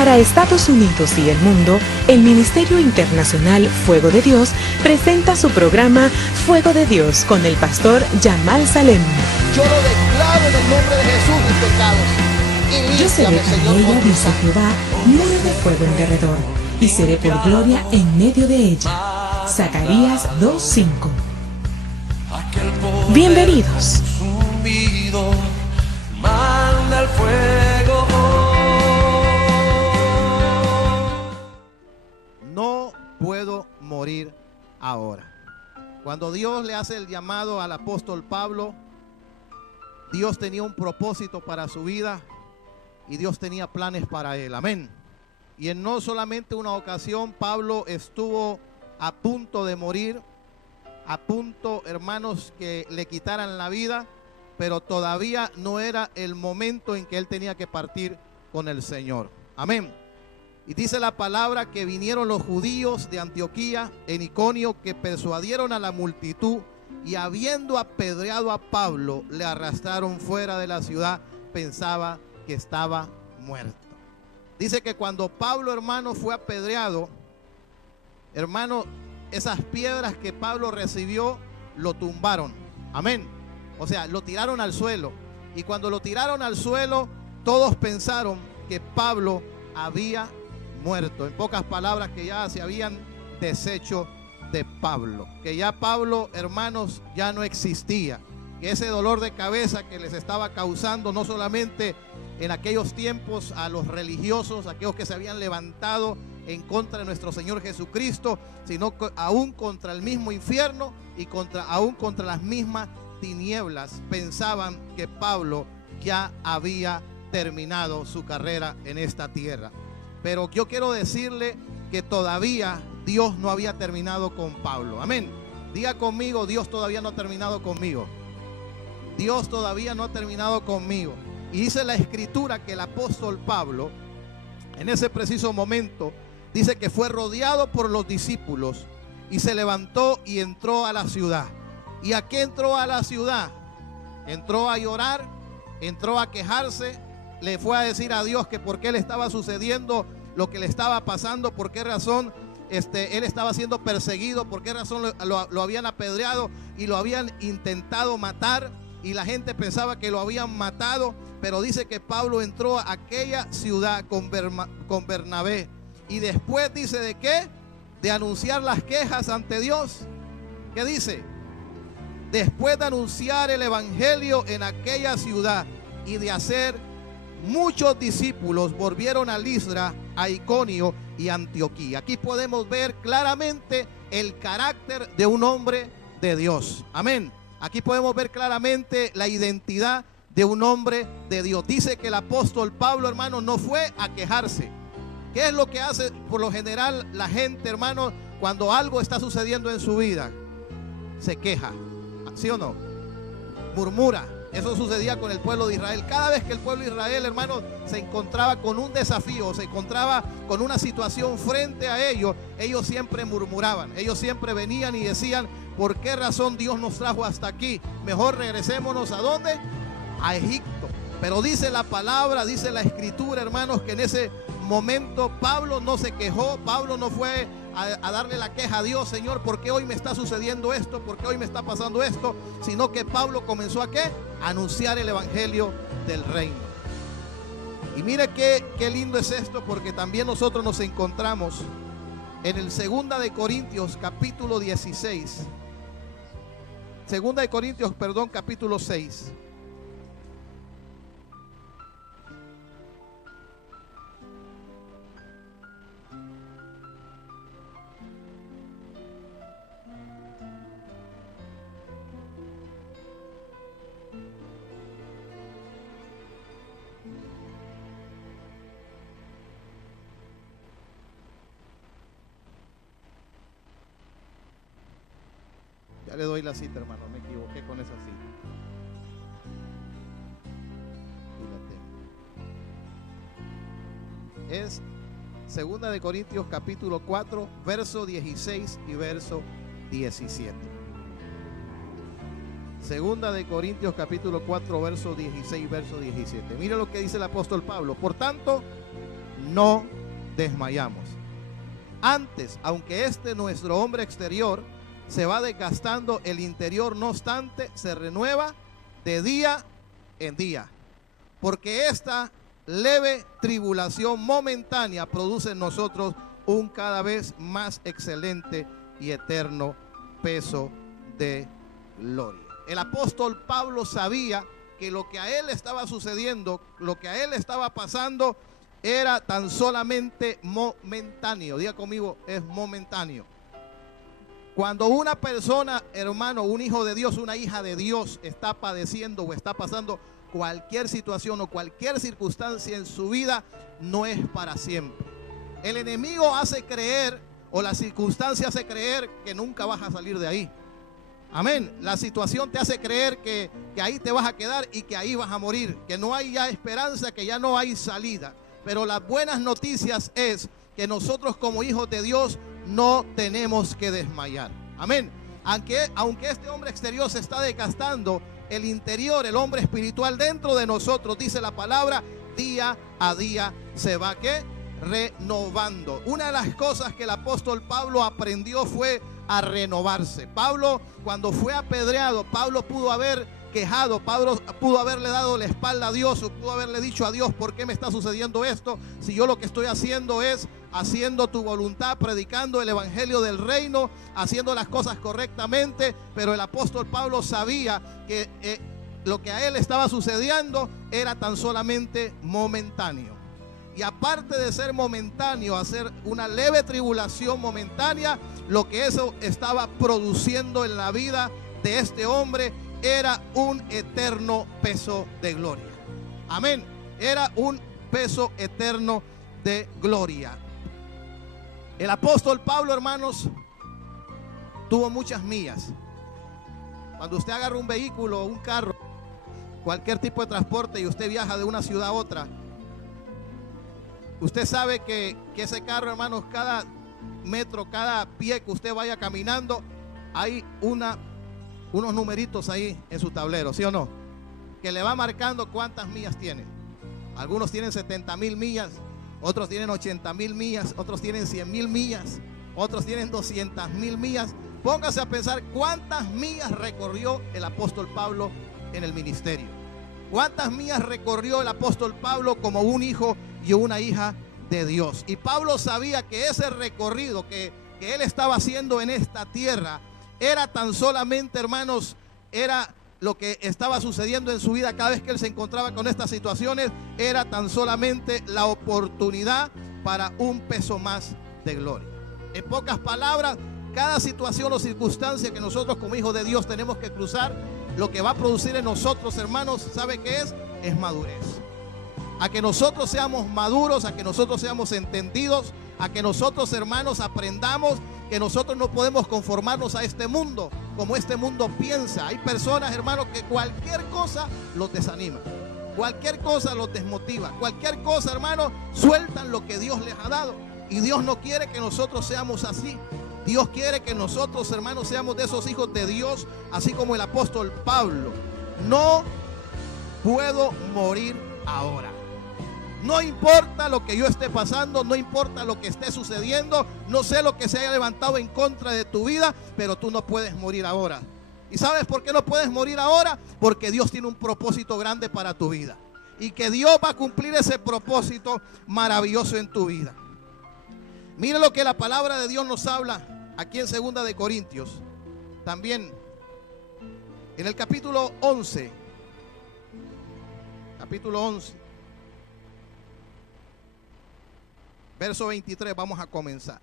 Para Estados Unidos y el mundo, el Ministerio Internacional Fuego de Dios presenta su programa Fuego de Dios con el pastor Yamal Salem. Yo lo declaro en el nombre de Jesús, mis pecados. Yo seré Ilíciame, con Señor, ella, con tu dice sangre. Jehová, muro de fuego en derredor, y seré por gloria en medio de ella. Zacarías 2:5. Bienvenidos. Consumido, manda el fuego. No puedo morir ahora. Cuando Dios le hace el llamado al apóstol Pablo, Dios tenía un propósito para su vida y Dios tenía planes para él. Amén. Y en no solamente una ocasión, Pablo estuvo a punto de morir, a punto, hermanos, que le quitaran la vida, pero todavía no era el momento en que él tenía que partir con el Señor. Amén. Y dice la palabra que vinieron los judíos de Antioquía en Iconio, que persuadieron a la multitud y habiendo apedreado a Pablo, le arrastraron fuera de la ciudad. Pensaba que estaba muerto. Dice que cuando Pablo, hermano, fue apedreado, hermano, esas piedras que Pablo recibió lo tumbaron. Amén. O sea, lo tiraron al suelo. Y cuando lo tiraron al suelo, todos pensaron que Pablo había muerto. En pocas palabras, que ya se habían deshecho de Pablo. Que ya Pablo, hermanos, ya no existía. Que ese dolor de cabeza que les estaba causando no solamente en aquellos tiempos a los religiosos, aquellos que se habían levantado en contra de nuestro Señor Jesucristo, sino aún contra el mismo infierno y aún contra las mismas tinieblas, pensaban que Pablo ya había terminado su carrera en esta tierra. Pero yo quiero decirle que todavía Dios no había terminado con Pablo. Amén. Diga conmigo: Dios todavía no ha terminado conmigo. Dios todavía no ha terminado conmigo. Y dice la escritura que el apóstol Pablo, en ese preciso momento, dice que fue rodeado por los discípulos y se levantó y entró a la ciudad. ¿Y a qué entró a la ciudad? Entró a llorar, entró a quejarse, le fue a decir a Dios que por qué le estaba sucediendo lo que le estaba pasando, por qué razón él estaba siendo perseguido, por qué razón lo habían apedreado y lo habían intentado matar. Y la gente pensaba que lo habían matado, pero dice que Pablo entró a aquella ciudad con Bernabé. Y después dice ¿de qué? De anunciar las quejas ante Dios. ¿Qué dice? Después de anunciar el evangelio en aquella ciudad y de hacer muchos discípulos, volvieron a Listra, a Iconio y Antioquía. Aquí podemos ver claramente el carácter de un hombre de Dios. Amén. Aquí podemos ver claramente la identidad de un hombre de Dios. Dice que el apóstol Pablo, hermano, no fue a quejarse. ¿Qué es lo que hace por lo general la gente, hermano, cuando algo está sucediendo en su vida? Se queja, ¿sí o no? Murmura. Eso sucedía con el pueblo de Israel. Cada vez que el pueblo de Israel, hermano, se encontraba con un desafío, se encontraba con una situación frente a ellos, ellos siempre murmuraban. Ellos siempre venían y decían: ¿por qué razón Dios nos trajo hasta aquí? Mejor regresémonos ¿a dónde? A Egipto. Pero dice la palabra, dice la escritura, hermanos, que en ese momento Pablo no se quejó. Pablo no fue a darle la queja a Dios: Señor, ¿por qué hoy me está sucediendo esto? ¿Por qué hoy me está pasando esto? Sino que Pablo comenzó ¿a qué? A anunciar el evangelio del reino. Y mire qué lindo es esto, porque también nosotros nos encontramos en el 2 de Corintios capítulo 16. 2 de Corintios, capítulo 6. Ya le doy la cita, hermano, me equivoqué con esa cita. Es 2 de Corintios capítulo 4, verso 16 y verso 17. 2 de Corintios capítulo 4, verso 16 y verso 17. Mira lo que dice el apóstol Pablo. Por tanto, no desmayamos. Antes, aunque nuestro hombre exterior se va desgastando, el interior no obstante se renueva de día en día, porque esta leve tribulación momentánea produce en nosotros un cada vez más excelente y eterno peso de gloria. El apóstol Pablo sabía que lo que a él estaba sucediendo, lo que a él estaba pasando, era tan solamente momentáneo. Diga conmigo, es momentáneo. Cuando una persona, hermano, un hijo de Dios, una hija de Dios está padeciendo o está pasando cualquier situación o cualquier circunstancia en su vida, no es para siempre. El enemigo hace creer, o la circunstancia hace creer, que nunca vas a salir de ahí. Amén. La situación te hace creer que ahí te vas a quedar y que ahí vas a morir, que no hay ya esperanza, que ya no hay salida. Pero las buenas noticias es que nosotros como hijos de Dios no tenemos que desmayar. Amén. Aunque este hombre exterior se está desgastando, el interior, el hombre espiritual dentro de nosotros, dice la palabra, día a día se va ¿qué? Renovando. Una de las cosas que el apóstol Pablo aprendió fue a renovarse. Pablo, cuando fue apedreado, Pablo pudo haber quejado, Pablo pudo haberle dado la espalda a Dios, o pudo haberle dicho a Dios: ¿por qué me está sucediendo esto? Si yo lo que estoy haciendo es haciendo tu voluntad, predicando el evangelio del reino, haciendo las cosas correctamente. Pero el apóstol Pablo sabía que lo que a él estaba sucediendo era tan solamente momentáneo. Y aparte de ser momentáneo, hacer una leve tribulación momentánea, lo que eso estaba produciendo en la vida de este hombre era un eterno peso de gloria. Amén. Era un peso eterno de gloria. El apóstol Pablo, hermanos, tuvo muchas millas. Cuando usted agarra un vehículo, un carro, cualquier tipo de transporte, y usted viaja de una ciudad a otra, usted sabe que ese carro, hermanos, cada metro, cada pie que usted vaya caminando, hay unos numeritos ahí en su tablero, ¿sí o no? Que le va marcando cuántas millas tiene. Algunos tienen 70,000 millas, otros tienen 80,000 millas, otros tienen 100,000 millas, otros tienen 200,000 millas. Póngase a pensar cuántas millas recorrió el apóstol Pablo en el ministerio. Cuántas millas recorrió el apóstol Pablo como un hijo y una hija de Dios. Y Pablo sabía que ese recorrido que él estaba haciendo en esta tierra era tan solamente, hermanos, era lo que estaba sucediendo en su vida cada vez que él se encontraba con estas situaciones, era tan solamente la oportunidad para un peso más de gloria. En pocas palabras, cada situación o circunstancia que nosotros como hijos de Dios tenemos que cruzar, lo que va a producir en nosotros, hermanos, ¿sabe qué es? Es madurez. A que nosotros seamos maduros, a que nosotros seamos entendidos, a que nosotros, hermanos, aprendamos que nosotros no podemos conformarnos a este mundo como este mundo piensa. Hay personas, hermanos, que cualquier cosa los desanima, cualquier cosa los desmotiva, cualquier cosa, hermanos, sueltan lo que Dios les ha dado. Y Dios no quiere que nosotros seamos así. Dios quiere que nosotros, hermanos, seamos de esos hijos de Dios, así como el apóstol Pablo. No puedo morir ahora. No importa lo que yo esté pasando, no importa lo que esté sucediendo, no sé lo que se haya levantado en contra de tu vida, pero tú no puedes morir ahora. ¿Y sabes por qué no puedes morir ahora? Porque Dios tiene un propósito grande para tu vida. Y que Dios va a cumplir ese propósito maravilloso en tu vida. Mire lo que la palabra de Dios nos habla aquí en 2 de Corintios. También en el capítulo 11. Capítulo 11. Verso 23, vamos a comenzar.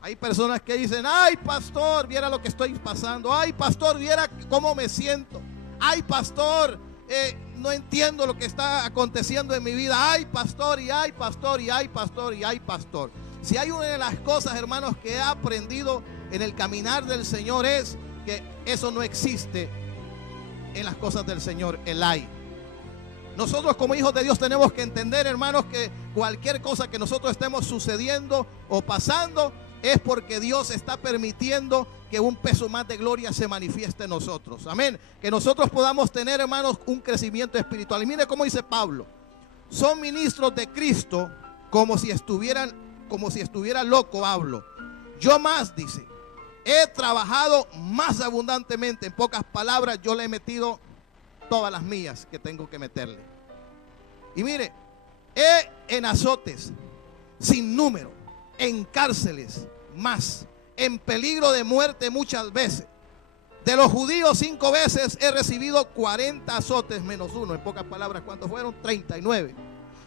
Hay personas que dicen: ay, pastor, viera lo que estoy pasando. Ay, pastor, viera cómo me siento. Ay, pastor, no entiendo lo que está aconteciendo en mi vida. Ay, pastor, y ay, pastor, y ay, pastor, y ay, pastor. Si hay una de las cosas, hermanos, que he aprendido en el caminar del Señor, es que eso no existe en las cosas del Señor, el ay. Nosotros como hijos de Dios tenemos que entender, hermanos, que cualquier cosa que nosotros estemos sucediendo o pasando es porque Dios está permitiendo que un peso más de gloria se manifieste en nosotros. Amén. Que nosotros podamos tener, hermanos, un crecimiento espiritual. Y mire cómo dice Pablo: son ministros de Cristo como si estuviera loco hablo. Yo más, dice, he trabajado más abundantemente. En pocas palabras, yo le he metido todas las millas que tengo que meterle. Y mire, en azotes sin número, en cárceles más, en peligro de muerte muchas veces. De los judíos 5 veces he recibido 40 azotes menos uno. En pocas palabras, ¿cuántos fueron? 39.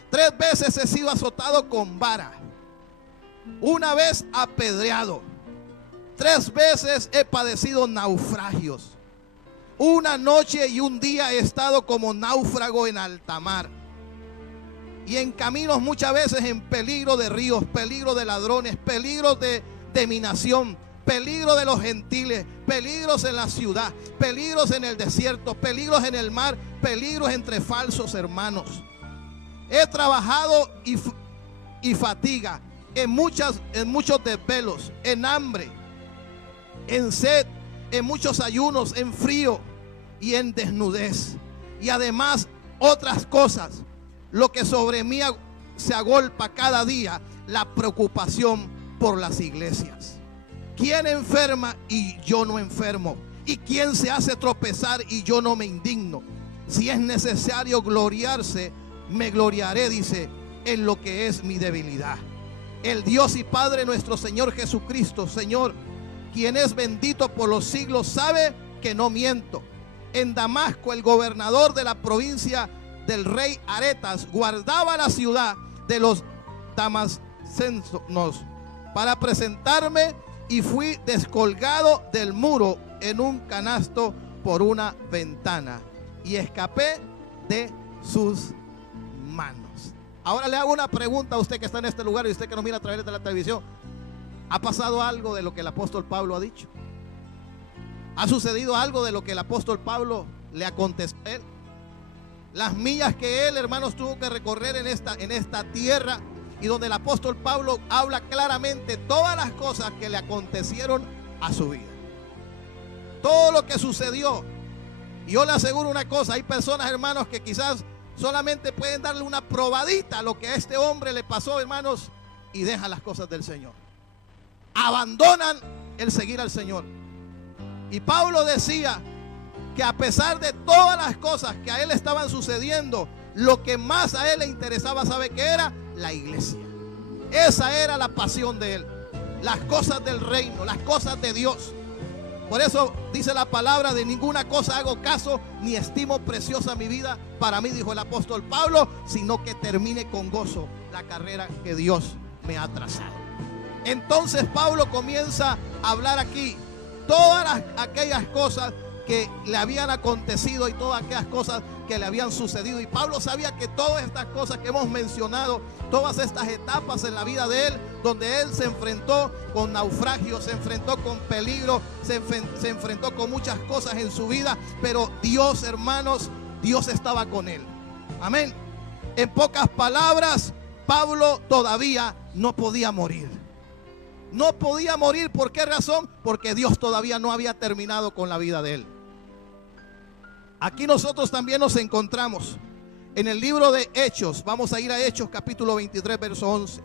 3 veces he sido azotado con vara. 1 vez apedreado. 3 veces he padecido naufragios. 1 noche y 1 día he estado como náufrago en alta mar. Y en caminos muchas veces en peligro de ríos, peligro de ladrones, peligro de mi nación, peligro de los gentiles, peligros en la ciudad, peligros en el desierto, peligros en el mar, peligros entre falsos hermanos. He trabajado y fatiga, en muchos desvelos, en hambre, en sed, en muchos ayunos, en frío y en desnudez. Y además otras cosas, lo que sobre mí se agolpa cada día, la preocupación por las iglesias. ¿Quién enferma y yo no enfermo? ¿Y quién se hace tropezar y yo no me indigno? Si es necesario gloriarse, me gloriaré, dice, en lo que es mi debilidad. El Dios y Padre nuestro Señor Jesucristo, Señor, quien es bendito por los siglos, sabe que no miento. En Damasco, el gobernador de la provincia del rey Aretas guardaba la ciudad de los damascenos para presentarme, y fui descolgado del muro en un canasto por una ventana y escapé de sus manos. Ahora le hago una pregunta a usted que está en este lugar y usted que nos mira a través de la televisión. ¿Ha pasado algo de lo que el apóstol Pablo ha dicho? ¿Ha sucedido algo de lo que el apóstol Pablo le aconteció a él? Las millas que él, hermanos, tuvo que recorrer en esta tierra, y donde el apóstol Pablo habla claramente todas las cosas que le acontecieron a su vida. Todo lo que sucedió. Y yo le aseguro una cosa, hay personas, hermanos, que quizás solamente pueden darle una probadita a lo que a este hombre le pasó, hermanos, y dejan las cosas del Señor. Abandonan el seguir al Señor. Y Pablo decía que a pesar de todas las cosas que a él estaban sucediendo, lo que más a él le interesaba, ¿sabe qué era? La iglesia. Esa era la pasión de él. Las cosas del reino, las cosas de Dios. Por eso dice la palabra: de ninguna cosa hago caso, ni estimo preciosa mi vida para mí, dijo el apóstol Pablo, sino que termine con gozo la carrera que Dios me ha trazado. Entonces Pablo comienza a hablar aquí todas aquellas cosas que le habían acontecido y todas aquellas cosas que le habían sucedido. Y Pablo sabía que todas estas cosas que hemos mencionado, todas estas etapas en la vida de él, donde él se enfrentó con naufragios, se enfrentó con peligro, se enfrentó con muchas cosas en su vida, pero Dios, hermanos, Dios estaba con él. Amén. En pocas palabras, Pablo todavía no podía morir. No podía morir. ¿Por qué razón? Porque Dios todavía no había terminado con la vida de él. Aquí nosotros también nos encontramos en el libro de Hechos. Vamos a ir a Hechos capítulo 23, verso 11.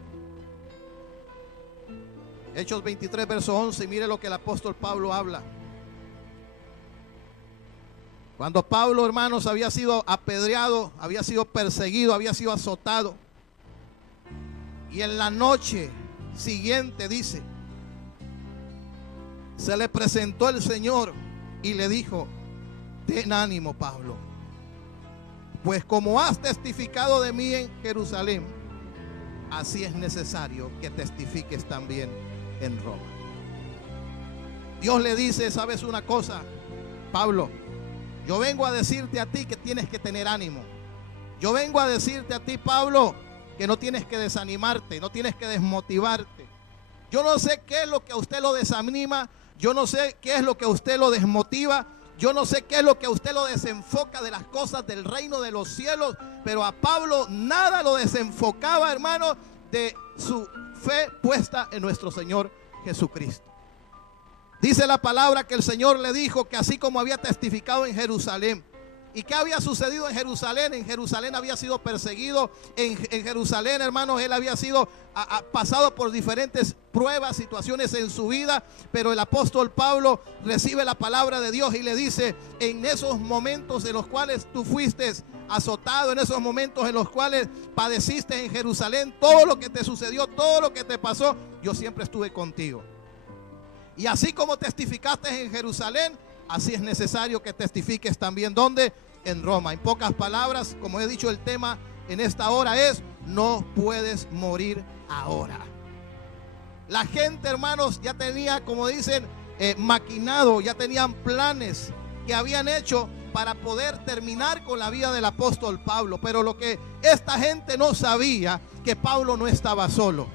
Hechos 23, verso 11. Y mire lo que el apóstol Pablo habla. Cuando Pablo, hermanos, había sido apedreado, había sido perseguido, había sido azotado. Y en la noche siguiente, dice, se le presentó el Señor y le dijo: ten ánimo, Pablo, pues como has testificado de mí en Jerusalén, así es necesario que testifiques también en Roma. Dios le dice: ¿sabes una cosa, Pablo? Yo vengo a decirte a ti que tienes que tener ánimo. Yo vengo a decirte a ti, Pablo, que no tienes que desanimarte, no tienes que desmotivarte. Yo no sé qué es lo que a usted lo desanima, yo no sé qué es lo que a usted lo desmotiva, yo no sé qué es lo que a usted lo desenfoca de las cosas del reino de los cielos, pero a Pablo nada lo desenfocaba, hermano, de su fe puesta en nuestro Señor Jesucristo. Dice la palabra que el Señor le dijo que así como había testificado en Jerusalén ¿Y qué había sucedido en Jerusalén? En Jerusalén había sido perseguido. En Jerusalén, hermanos, él había sido pasado por diferentes pruebas, situaciones en su vida. Pero el apóstol Pablo recibe la palabra de Dios y le dice: en esos momentos en los cuales tú fuiste azotado, en esos momentos en los cuales padeciste en Jerusalén, todo lo que te sucedió, todo lo que te pasó, yo siempre estuve contigo. Y así como testificaste en Jerusalén, así es necesario que testifiques también. ¿Dónde? En Roma. En pocas palabras, como he dicho, el tema en esta hora es: no puedes morir ahora. La gente, hermanos, ya tenía, como dicen, maquinado, ya tenían planes que habían hecho para poder terminar con la vida del apóstol Pablo. Pero lo que esta gente no sabía, que Pablo no estaba solo.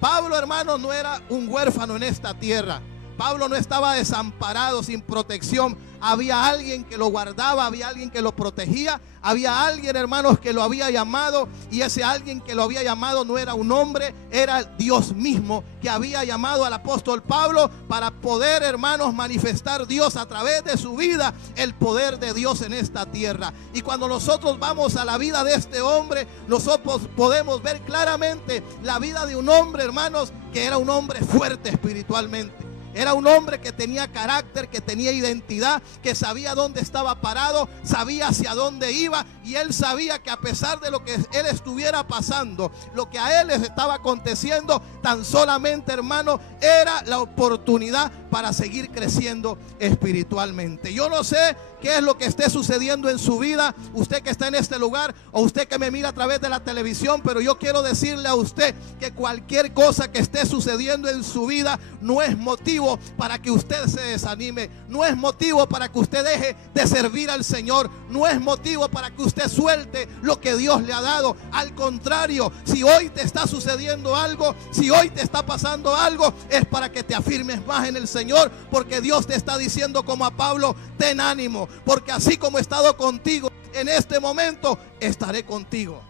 Pablo, hermanos, no era un huérfano en esta tierra. Pablo no estaba desamparado, sin protección. Había alguien que lo guardaba, había alguien que lo protegía, había alguien, hermanos, que lo había llamado. Y ese alguien que lo había llamado no era un hombre, era Dios mismo, que había llamado al apóstol Pablo para poder, hermanos, manifestar Dios a través de su vida, el poder de Dios en esta tierra. Y cuando nosotros vamos a la vida de este hombre, nosotros podemos ver claramente la vida de un hombre, hermanos, que era un hombre fuerte espiritualmente. Era un hombre que tenía carácter, que tenía identidad, que sabía dónde estaba parado, sabía hacia dónde iba. Y él sabía que a pesar de lo que él estuviera pasando, lo que a él les estaba aconteciendo, tan solamente, hermano, era la oportunidad para seguir creciendo espiritualmente. Yo no sé qué es lo que esté sucediendo en su vida, usted que está en este lugar o usted que me mira a través de la televisión, pero yo quiero decirle a usted que cualquier cosa que esté sucediendo en su vida no es motivo para que usted se desanime, no es motivo para que usted deje de servir al Señor, no es motivo para que usted suelte lo que Dios le ha dado. Al contrario, si hoy te está sucediendo algo, si hoy te está pasando algo, es para que te afirmes más en el Señor, porque Dios te está diciendo, como a Pablo: ten ánimo, porque así como he estado contigo en este momento, estaré contigo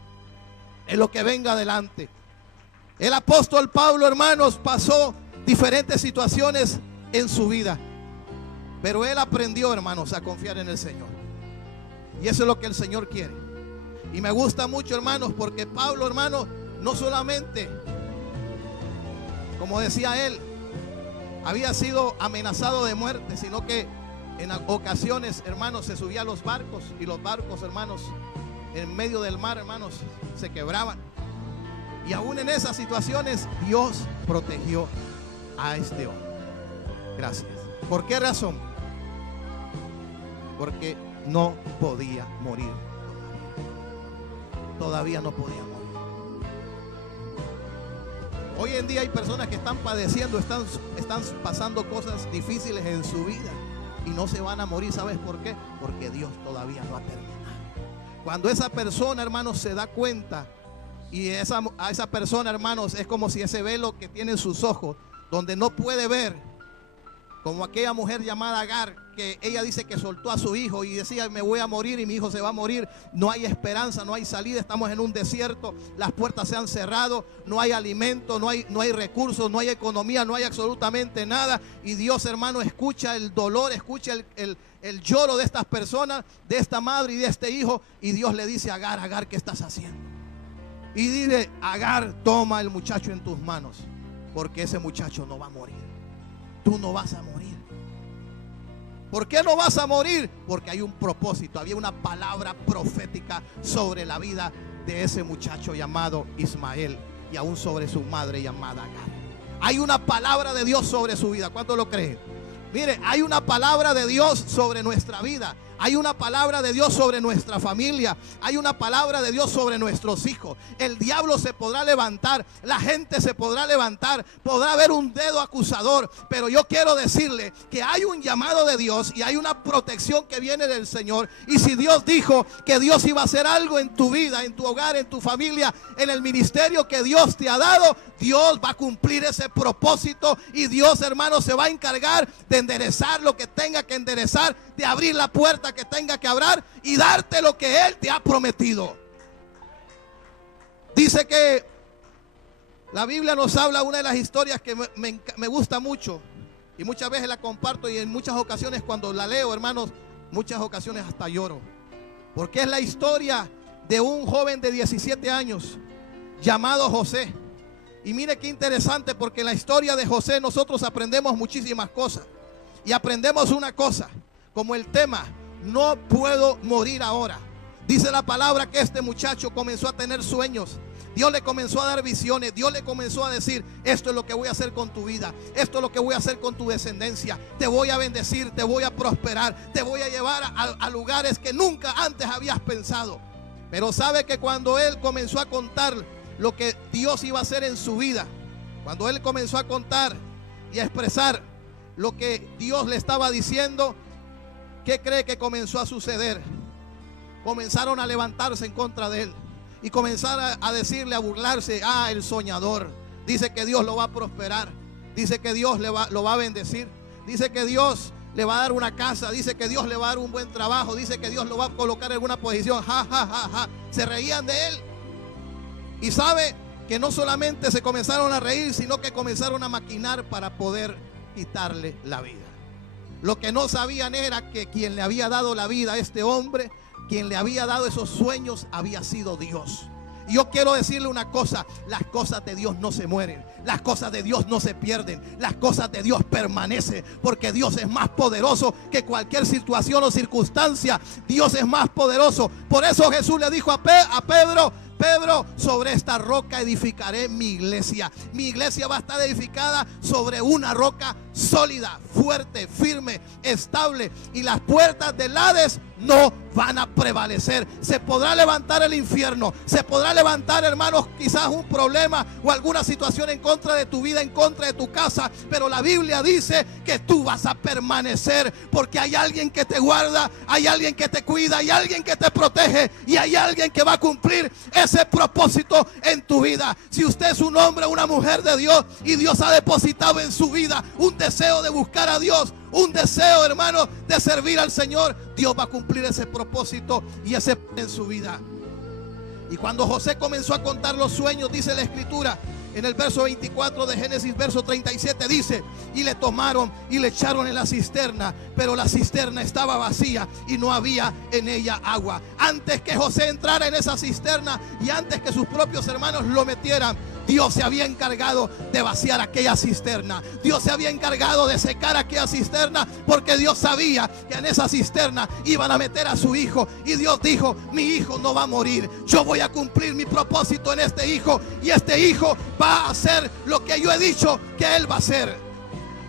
en lo que venga adelante. El apóstol Pablo, hermanos, pasó diferentes situaciones en su vida, pero él aprendió, hermanos, a confiar en el Señor. Y eso es lo que el Señor quiere. Y me gusta mucho, hermanos, porque Pablo, hermanos, no solamente, como decía él, había sido amenazado de muerte, sino que en ocasiones, hermanos, se subía a los barcos, y los barcos, hermanos, en medio del mar, hermanos, se quebraban. Y aún en esas situaciones, Dios protegió a este hombre. Gracias. ¿Por qué razón? Porque no podía morir todavía no podía morir. Hoy en día hay personas que están padeciendo, están pasando cosas difíciles en su vida y no se van a morir. ¿Sabes por qué? Porque Dios todavía no ha terminado. Cuando esa persona, hermanos, se da cuenta, y a esa persona, hermanos, es como si ese velo que tiene en sus ojos, donde no puede ver, como aquella mujer llamada Agar, que ella dice que soltó a su hijo y decía: me voy a morir y mi hijo se va a morir. No hay esperanza, no hay salida, estamos en un desierto, las puertas se han cerrado, no hay alimento, no hay recursos, no hay economía, no hay absolutamente nada. Y Dios, hermano, escucha el dolor, escucha el lloro de estas personas, de esta madre y de este hijo. Y Dios le dice a Agar: Agar, ¿qué estás haciendo? Y dile: Agar, toma el muchacho en tus manos, porque ese muchacho no va a morir. Tú no vas a morir. ¿Por qué no vas a morir? Porque hay un propósito, había una palabra profética sobre la vida de ese muchacho llamado Ismael, y aún sobre su madre llamada Agar. Hay una palabra de Dios sobre su vida. ¿Cuánto lo creen? Mire, hay una palabra de Dios sobre nuestra vida. Hay una palabra de Dios sobre nuestra familia. Hay una palabra de Dios sobre nuestros hijos. El diablo se podrá levantar, la gente se podrá levantar, podrá haber un dedo acusador, pero yo quiero decirle que hay un llamado de Dios y hay una protección que viene del Señor. Y si Dios dijo que Dios iba a hacer algo en tu vida, en tu hogar, en tu familia, en el ministerio que Dios te ha dado, Dios va a cumplir ese propósito. Y Dios, hermano, se va a encargar de enderezar lo que tenga que enderezar, de abrir la puerta que tenga que abrir y darte lo que Él te ha prometido. Dice que la Biblia nos habla una de las historias que me gusta mucho, y muchas veces la comparto, y en muchas ocasiones cuando la leo, hermanos, muchas ocasiones hasta lloro. porque es la historia de un joven de 17 años llamado José. Y mire qué interesante, porque en la historia de José nosotros aprendemos muchísimas cosas. Y aprendemos una cosa, como el tema, no puedo morir ahora. Dice la palabra que este muchacho comenzó a tener sueños. Dios le comenzó a dar visiones. Dios le comenzó a decir: esto es lo que voy a hacer con tu vida, esto es lo que voy a hacer con tu descendencia. Te voy a bendecir, te voy a prosperar, te voy a llevar a lugares que nunca antes habías pensado. Pero sabe que cuando él comenzó a contar lo que Dios iba a hacer en su vida, cuando él comenzó a contar y a expresar lo que Dios le estaba diciendo, ¿qué cree que comenzó a suceder? Comenzaron a levantarse en contra de él y comenzaron a decirle, a burlarse: ah, el soñador, dice que Dios lo va a prosperar, dice que Dios lo va a bendecir, dice que Dios le va a dar una casa, dice que Dios le va a dar un buen trabajo, dice que Dios lo va a colocar en alguna posición. Ja, ja, ja, ja. Se reían de él. Y sabe que no solamente se comenzaron a reír, sino que comenzaron a maquinar para poder quitarle la vida. Lo que no sabían era que quien le había dado la vida a este hombre, quien le había dado esos sueños, había sido Dios. Y yo quiero decirle una cosa: las cosas de Dios no se mueren, las cosas de Dios no se pierden, las cosas de Dios permanecen, porque Dios es más poderoso que cualquier situación o circunstancia. Dios es más poderoso. Por eso Jesús le dijo a Pedro: Pedro, sobre esta roca edificaré mi iglesia. Mi iglesia va a estar edificada sobre una roca sólida, fuerte, firme, estable. Y las puertas del Hades no van a prevalecer. Se podrá levantar el infierno, se podrá levantar, hermanos, quizás un problema o alguna situación en contra de tu vida, en contra de tu casa, pero la Biblia dice que tú vas a permanecer, porque hay alguien que te guarda, hay alguien que te cuida, hay alguien que te protege y hay alguien que va a cumplir ese propósito en tu vida. Si usted es un hombre o una mujer de Dios y Dios ha depositado en su vida un deseo de buscar a Dios, un deseo, hermano, de servir al Señor, Dios va a cumplir ese propósito y ese plan en su vida. Y cuando José comenzó a contar los sueños, dice la Escritura en el verso 24 de Génesis, verso 37, dice: y le tomaron y le echaron en la cisterna, pero la cisterna estaba vacía y no había en ella agua. Antes que José entrara en esa cisterna y antes que sus propios hermanos lo metieran, Dios se había encargado de vaciar aquella cisterna. Dios se había encargado de secar aquella cisterna, porque Dios sabía que en esa cisterna iban a meter a su hijo. Y Dios dijo: mi hijo no va a morir, yo voy a cumplir mi propósito en este hijo, y este hijo va a hacer lo que yo he dicho que él va a hacer.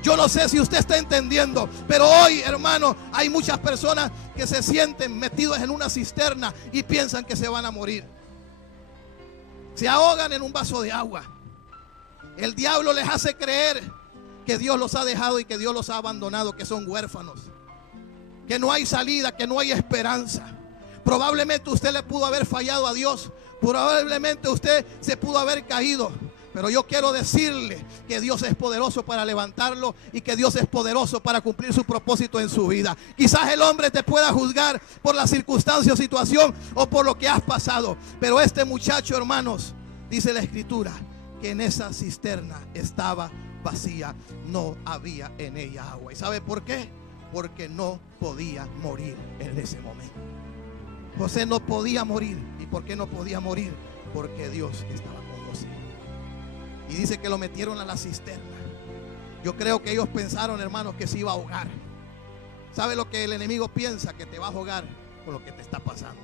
Yo no sé si usted está entendiendo, pero hoy, hermano, hay muchas personas que se sienten metidos en una cisterna y piensan que se van a morir. Se ahogan en un vaso de agua. El diablo les hace creer que Dios los ha dejado y que Dios los ha abandonado, que son huérfanos, que no hay salida, que no hay esperanza. Probablemente usted le pudo haber fallado a Dios, probablemente usted se pudo haber caído, pero yo quiero decirle que Dios es poderoso para levantarlo y que Dios es poderoso para cumplir su propósito en su vida. Quizás el hombre te pueda juzgar por la circunstancia o situación o por lo que has pasado, pero este muchacho, hermanos, dice la Escritura que en esa cisterna estaba vacía, no había en ella agua. ¿Y sabe por qué? Porque no podía morir en ese momento. José no podía morir. ¿Y por qué no podía morir? Porque Dios estaba con José. Y dice que lo metieron a la cisterna. Yo creo que ellos pensaron, hermanos, que se iba a ahogar. ¿Sabe lo que el enemigo piensa? Que te vas a ahogar por lo que te está pasando.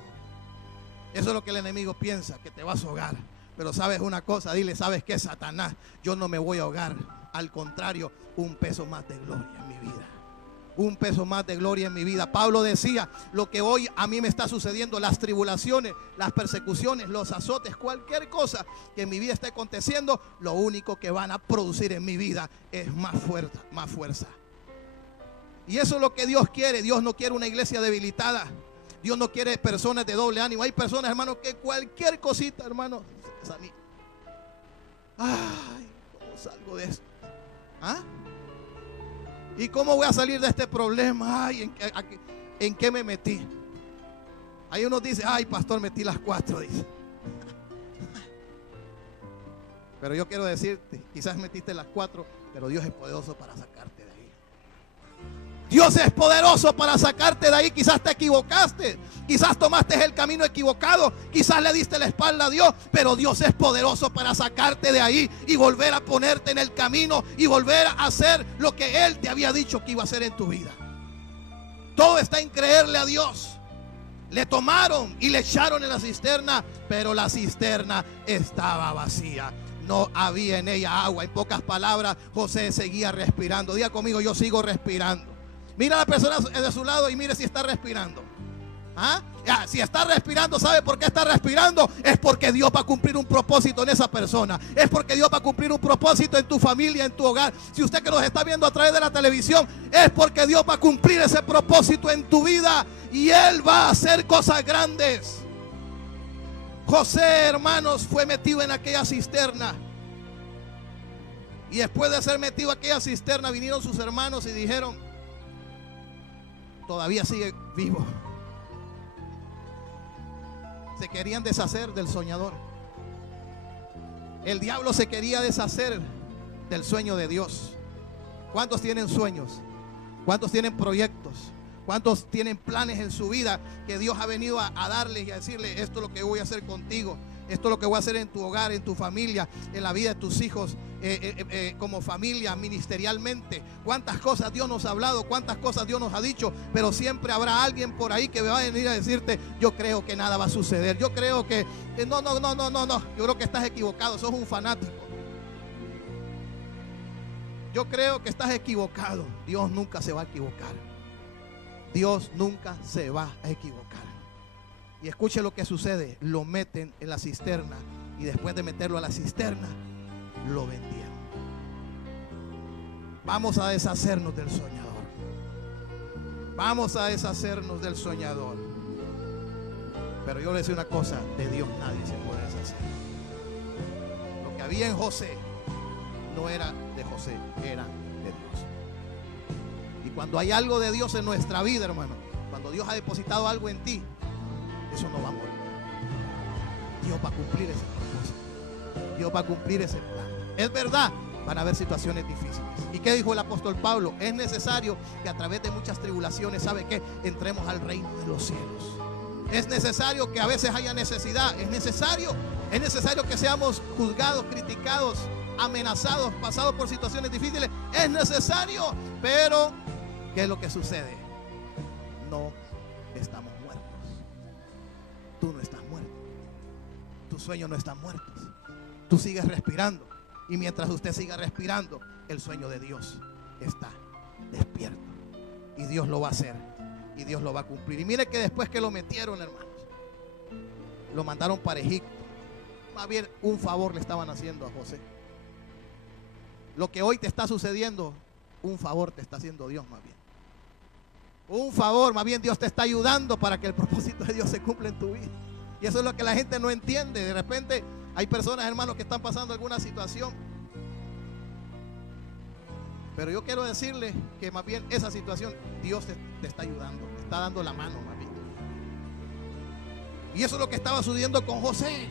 Eso es lo que el enemigo piensa, que te vas a ahogar. Pero sabes una cosa, dile: ¿sabes qué, Satanás? Yo no me voy a ahogar. Al contrario, un peso más de gloria en mi vida. Un peso más de gloria en mi vida. Pablo decía: lo que hoy a mí me está sucediendo, las tribulaciones, las persecuciones, los azotes, cualquier cosa que en mi vida esté aconteciendo, lo único que van a producir en mi vida es más fuerza, más fuerza. Y eso es lo que Dios quiere. Dios no quiere una iglesia debilitada. Dios no quiere personas de doble ánimo. Hay personas, hermanos, que cualquier cosita, hermanos, ay, ¿cómo salgo de esto? ¿Ah? ¿Y cómo voy a salir de este problema? Ay, ¿en qué me metí? Hay unos dicen: ay, pastor, metí las 4, dice. Pero yo quiero decirte, quizás metiste las 4, pero Dios es poderoso para sacarte de ahí. Dios es poderoso para sacarte de ahí. Quizás te equivocaste, quizás tomaste el camino equivocado, quizás le diste la espalda a Dios, pero Dios es poderoso para sacarte de ahí y volver a ponerte en el camino y volver a hacer lo que Él te había dicho que iba a hacer en tu vida. Todo está en creerle a Dios. Le tomaron y le echaron en la cisterna, pero la cisterna estaba vacía. No había en ella agua. En pocas palabras, José seguía respirando. Diga conmigo: yo sigo respirando. Mira a la persona de su lado y mire si está respirando. ¿Ah? Si está respirando, ¿sabe por qué está respirando? Es porque Dios va a cumplir un propósito en esa persona. Es porque Dios va a cumplir un propósito en tu familia, en tu hogar. Si usted que nos está viendo a través de la televisión, es porque Dios va a cumplir ese propósito en tu vida y Él va a hacer cosas grandes. José, hermanos, fue metido en aquella cisterna. Y después de ser metido en aquella cisterna, vinieron sus hermanos y dijeron: todavía sigue vivo. Se querían deshacer del soñador. El diablo se quería deshacer del sueño de Dios. ¿Cuántos tienen sueños? ¿Cuántos tienen proyectos? ¿Cuántos tienen planes en su vida que Dios ha venido a darles y a decirles: esto es lo que voy a hacer contigo, esto es lo que voy a hacer en tu hogar, en tu familia, en la vida de tus hijos, como familia, ministerialmente? ¿Cuántas cosas Dios nos ha hablado? ¿Cuántas cosas Dios nos ha dicho? Pero siempre habrá alguien por ahí que va a venir a decirte: yo creo que nada va a suceder, yo creo que no, yo creo que estás equivocado, sos un fanático. Yo creo que estás equivocado. Dios nunca se va a equivocar. Dios nunca se va a equivocar. Y escuche lo que sucede: lo meten en la cisterna y después de meterlo a la cisterna, lo vendieron. Vamos a deshacernos del soñador. Vamos a deshacernos del soñador. Pero yo le decía una cosa: de Dios nadie se puede deshacer. Lo que había en José no era de José, era de Dios. Y cuando hay algo de Dios en nuestra vida, hermano, cuando Dios ha depositado algo en ti, eso no va a morir. Dios va a cumplir ese propósito. Dios va a cumplir ese plan. Es verdad, van a haber situaciones difíciles. ¿Y qué dijo el apóstol Pablo? Es necesario que a través de muchas tribulaciones, ¿sabe qué? Entremos al reino de los cielos. Es necesario que a veces haya necesidad. Es necesario que seamos juzgados, criticados, amenazados, pasados por situaciones difíciles. Es necesario. Pero ¿qué es lo que sucede? No estamos muertos. Tú no estás muerto. Tus sueños no están muertos. Tú sigues respirando. Y mientras usted siga respirando, el sueño de Dios está despierto. Y Dios lo va a hacer. Y Dios lo va a cumplir. Y mire que después que lo metieron, hermanos, lo mandaron para Egipto. Más bien un favor le estaban haciendo a José. Lo que hoy te está sucediendo, un favor te está haciendo Dios más bien. Un favor, más bien Dios te está ayudando para que el propósito de Dios se cumpla en tu vida. Y eso es lo que la gente no entiende. De repente hay personas, hermanos, que están pasando alguna situación. Pero yo quiero decirles que más bien esa situación Dios te está ayudando, te está dando la mano más bien. Y eso es lo que estaba sucediendo con José.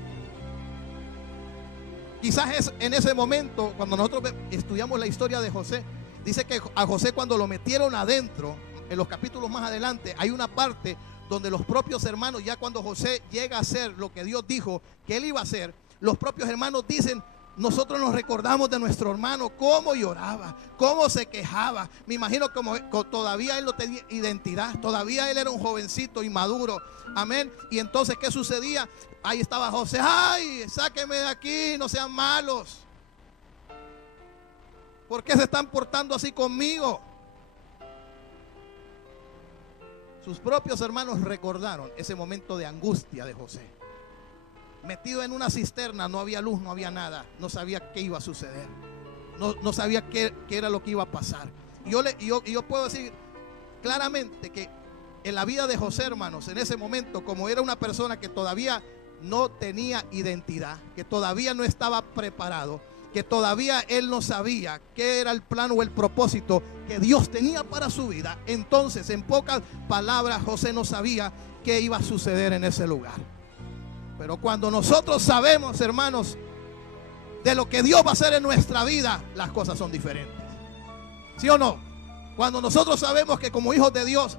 Quizás es en ese momento, cuando nosotros estudiamos la historia de José, dice que a José cuando lo metieron adentro, en los capítulos más adelante, hay una parte donde los propios hermanos, ya cuando José llega a hacer lo que Dios dijo que él iba a hacer, los propios hermanos dicen: nosotros nos recordamos de nuestro hermano, cómo lloraba, cómo se quejaba. Me imagino como todavía él no tenía identidad, todavía él era un jovencito inmaduro. Amén. Y entonces, ¿qué sucedía? Ahí estaba José: ay, sáquenme de aquí, no sean malos. ¿Por qué se están portando así conmigo? Sus propios hermanos recordaron ese momento de angustia de José. Metido en una cisterna, no había luz, no había nada. No sabía qué iba a suceder. No sabía qué era lo que iba a pasar. Y yo puedo decir claramente que en la vida de José, hermanos, en ese momento, como era una persona que todavía no tenía identidad, que todavía no estaba preparado, que todavía él no sabía qué era el plan o el propósito que Dios tenía para su vida, entonces, en pocas palabras, José no sabía qué iba a suceder en ese lugar. Pero cuando nosotros sabemos, hermanos, de lo que Dios va a hacer en nuestra vida, las cosas son diferentes. ¿Sí o no? Cuando nosotros sabemos que como hijos de Dios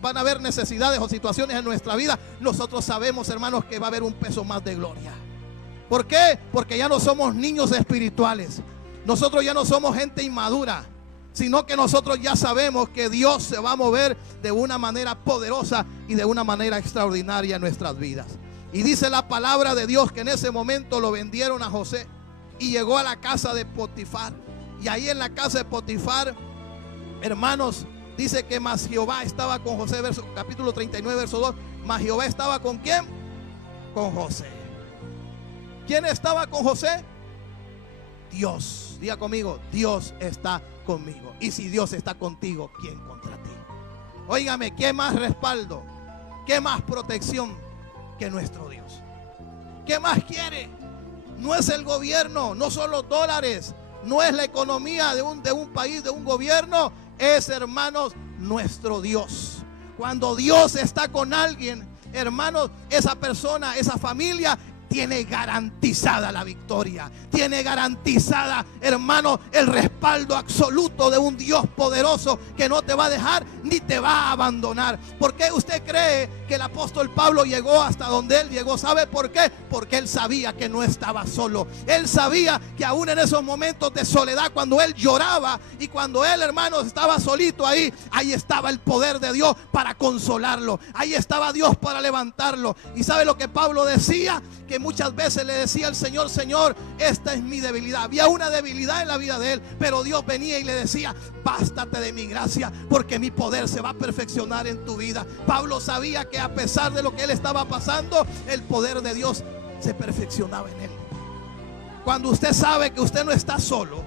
van a haber necesidades o situaciones en nuestra vida, nosotros sabemos, hermanos, que va a haber un peso más de gloria. ¿Por qué? Porque ya no somos niños espirituales. Nosotros ya no somos gente inmadura, sino que nosotros ya sabemos que Dios se va a mover de una manera poderosa y de una manera extraordinaria en nuestras vidas. Y dice la palabra de Dios que en ese momento lo vendieron a José y llegó a la casa de Potifar. Y ahí en la casa de Potifar, hermanos, dice que mas Jehová estaba con José, capítulo 39, verso 2. Mas Jehová estaba ¿con quién? Con José. ¿Quién estaba con José? Dios. Diga conmigo, Dios está conmigo. Y si Dios está contigo, ¿quién contra ti? Óigame, ¿qué más respaldo? ¿Qué más protección que nuestro Dios? ¿Qué más quiere? No es el gobierno, no son los dólares, no es la economía de un país, de un gobierno. Es, hermanos, nuestro Dios. Cuando Dios está con alguien, hermanos, esa persona, esa familia tiene garantizada la victoria. Tiene garantizada, hermano, el respaldo absoluto de un Dios poderoso que no te va a dejar ni te va a abandonar. ¿Por qué usted cree que el apóstol Pablo llegó hasta donde él llegó? ¿Sabe por qué? Porque él sabía que no estaba solo. Él sabía que aún en esos momentos de soledad, cuando él lloraba y cuando él, hermanos, estaba solito ahí estaba el poder de Dios para consolarlo. Ahí estaba Dios para levantarlo. ¿Y sabe lo que Pablo decía? Que muchas veces le decía al Señor: Señor, esta es mi debilidad. Había una debilidad en la vida de él, pero Dios venía y le decía: bástate de mi gracia, porque mi poder se va a perfeccionar en tu vida. Pablo sabía que a pesar de lo que él estaba pasando, el poder de Dios se perfeccionaba en él. Cuando usted sabe que usted no está solo,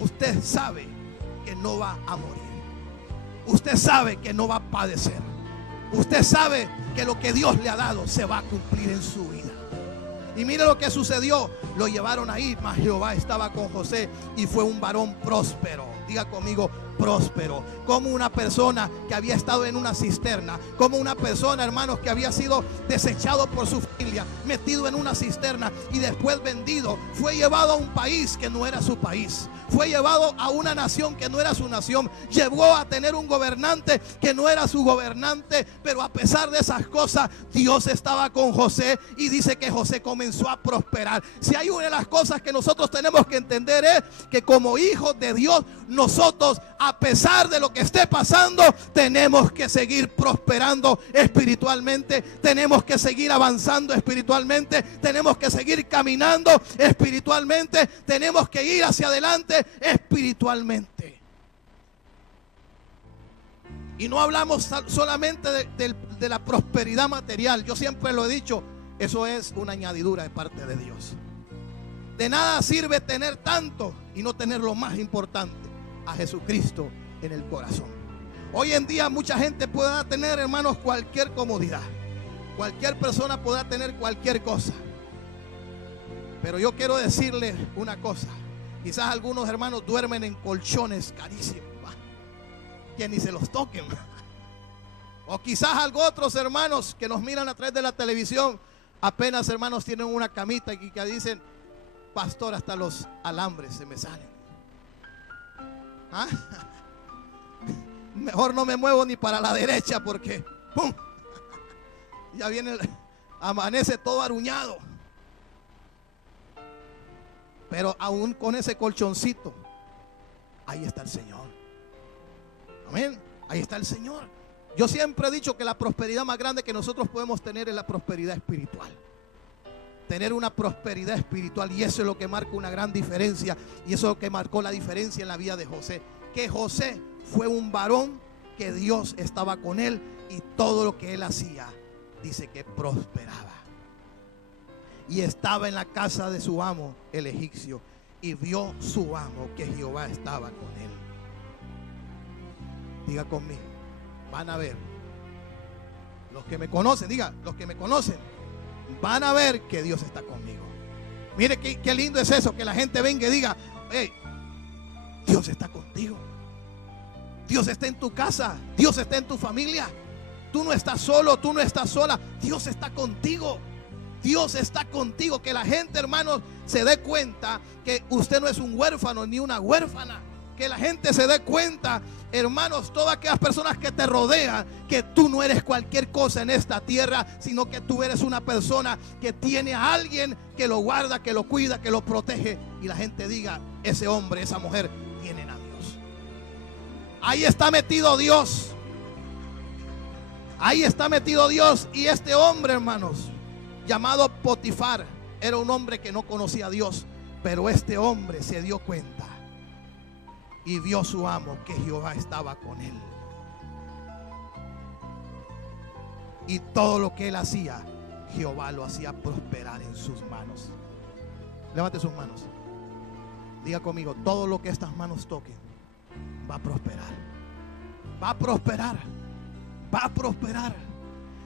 usted sabe que no va a morir. Usted sabe que no va a padecer. Usted sabe que lo que Dios le ha dado se va a cumplir en su vida. Y mire lo que sucedió. Lo llevaron ahí, mas Jehová estaba con José y fue un varón próspero. Diga conmigo, próspero. Como una persona que había estado en una cisterna, como una persona, hermanos, que había sido desechado por su familia, metido en una cisterna y después vendido. Fue llevado a un país que no era su país. Fue llevado a una nación que no era su nación. Llegó a tener un gobernante que no era su gobernante. Pero a pesar de esas cosas, Dios estaba con José y dice que José comenzó a prosperar. Si hay una de las cosas que nosotros tenemos que entender, es que como hijos de Dios, nosotros, a pesar de lo que esté pasando, tenemos que seguir prosperando espiritualmente. Tenemos que seguir avanzando espiritualmente. Tenemos que seguir caminando espiritualmente. Tenemos que ir hacia adelante espiritualmente. Y no hablamos solamente de la prosperidad material. Yo siempre lo he dicho, eso es una añadidura de parte de Dios. De nada sirve tener tanto y no tener lo más importante, a Jesucristo en el corazón. Hoy en día mucha gente puede tener, hermanos, cualquier comodidad. Cualquier persona podrá tener cualquier cosa. Pero yo quiero decirles una cosa. Quizás algunos hermanos duermen en colchones carísimos, que ni se los toquen. O quizás algunos otros hermanos que nos miran a través de la televisión, apenas, hermanos, tienen una camita y que dicen: pastor, hasta los alambres se me salen. ¿Ah? Mejor no me muevo ni para la derecha porque ¡pum! Ya viene, amanece todo aruñado. Pero aún con ese colchoncito, ahí está el Señor. Amén. Ahí está el Señor. Yo siempre he dicho que la prosperidad más grande que nosotros podemos tener es la prosperidad espiritual. Tener una prosperidad espiritual, y eso es lo que marca una gran diferencia. Y eso es lo que marcó la diferencia en la vida de José. Que José fue un varón que Dios estaba con él, y todo lo que él hacía, dice que prosperaba. Y estaba en la casa de su amo, el egipcio, y vio su amo que Jehová estaba con él. Diga conmigo, van a ver. Los que me conocen, diga, los que me conocen, van a ver que Dios está conmigo. Mire qué lindo es eso, que la gente venga y diga: hey, Dios está contigo. Dios está en tu casa. Dios está en tu familia. Tú no estás solo, tú no estás sola. Dios está contigo. Dios está contigo. Que la gente, hermanos, se dé cuenta que usted no es un huérfano ni una huérfana. que la gente se dé cuenta, hermanos, todas aquellas personas que te rodean, que tú no eres cualquier cosa en esta tierra, sino que tú eres una persona que tiene a alguien que lo guarda, que lo cuida, que lo protege. Y la gente diga, ese hombre, esa mujer tienen a Dios. Ahí está metido Dios. Ahí está metido Dios. Y este hombre, hermanos, llamado Potifar, era un hombre que no conocía a Dios, pero este hombre se dio cuenta y vio su amo que Jehová estaba con él. Y todo lo que él hacía, Jehová lo hacía prosperar en sus manos. Levante sus manos. Diga conmigo, todo lo que estas manos toquen va a prosperar. Va a prosperar. Va a prosperar.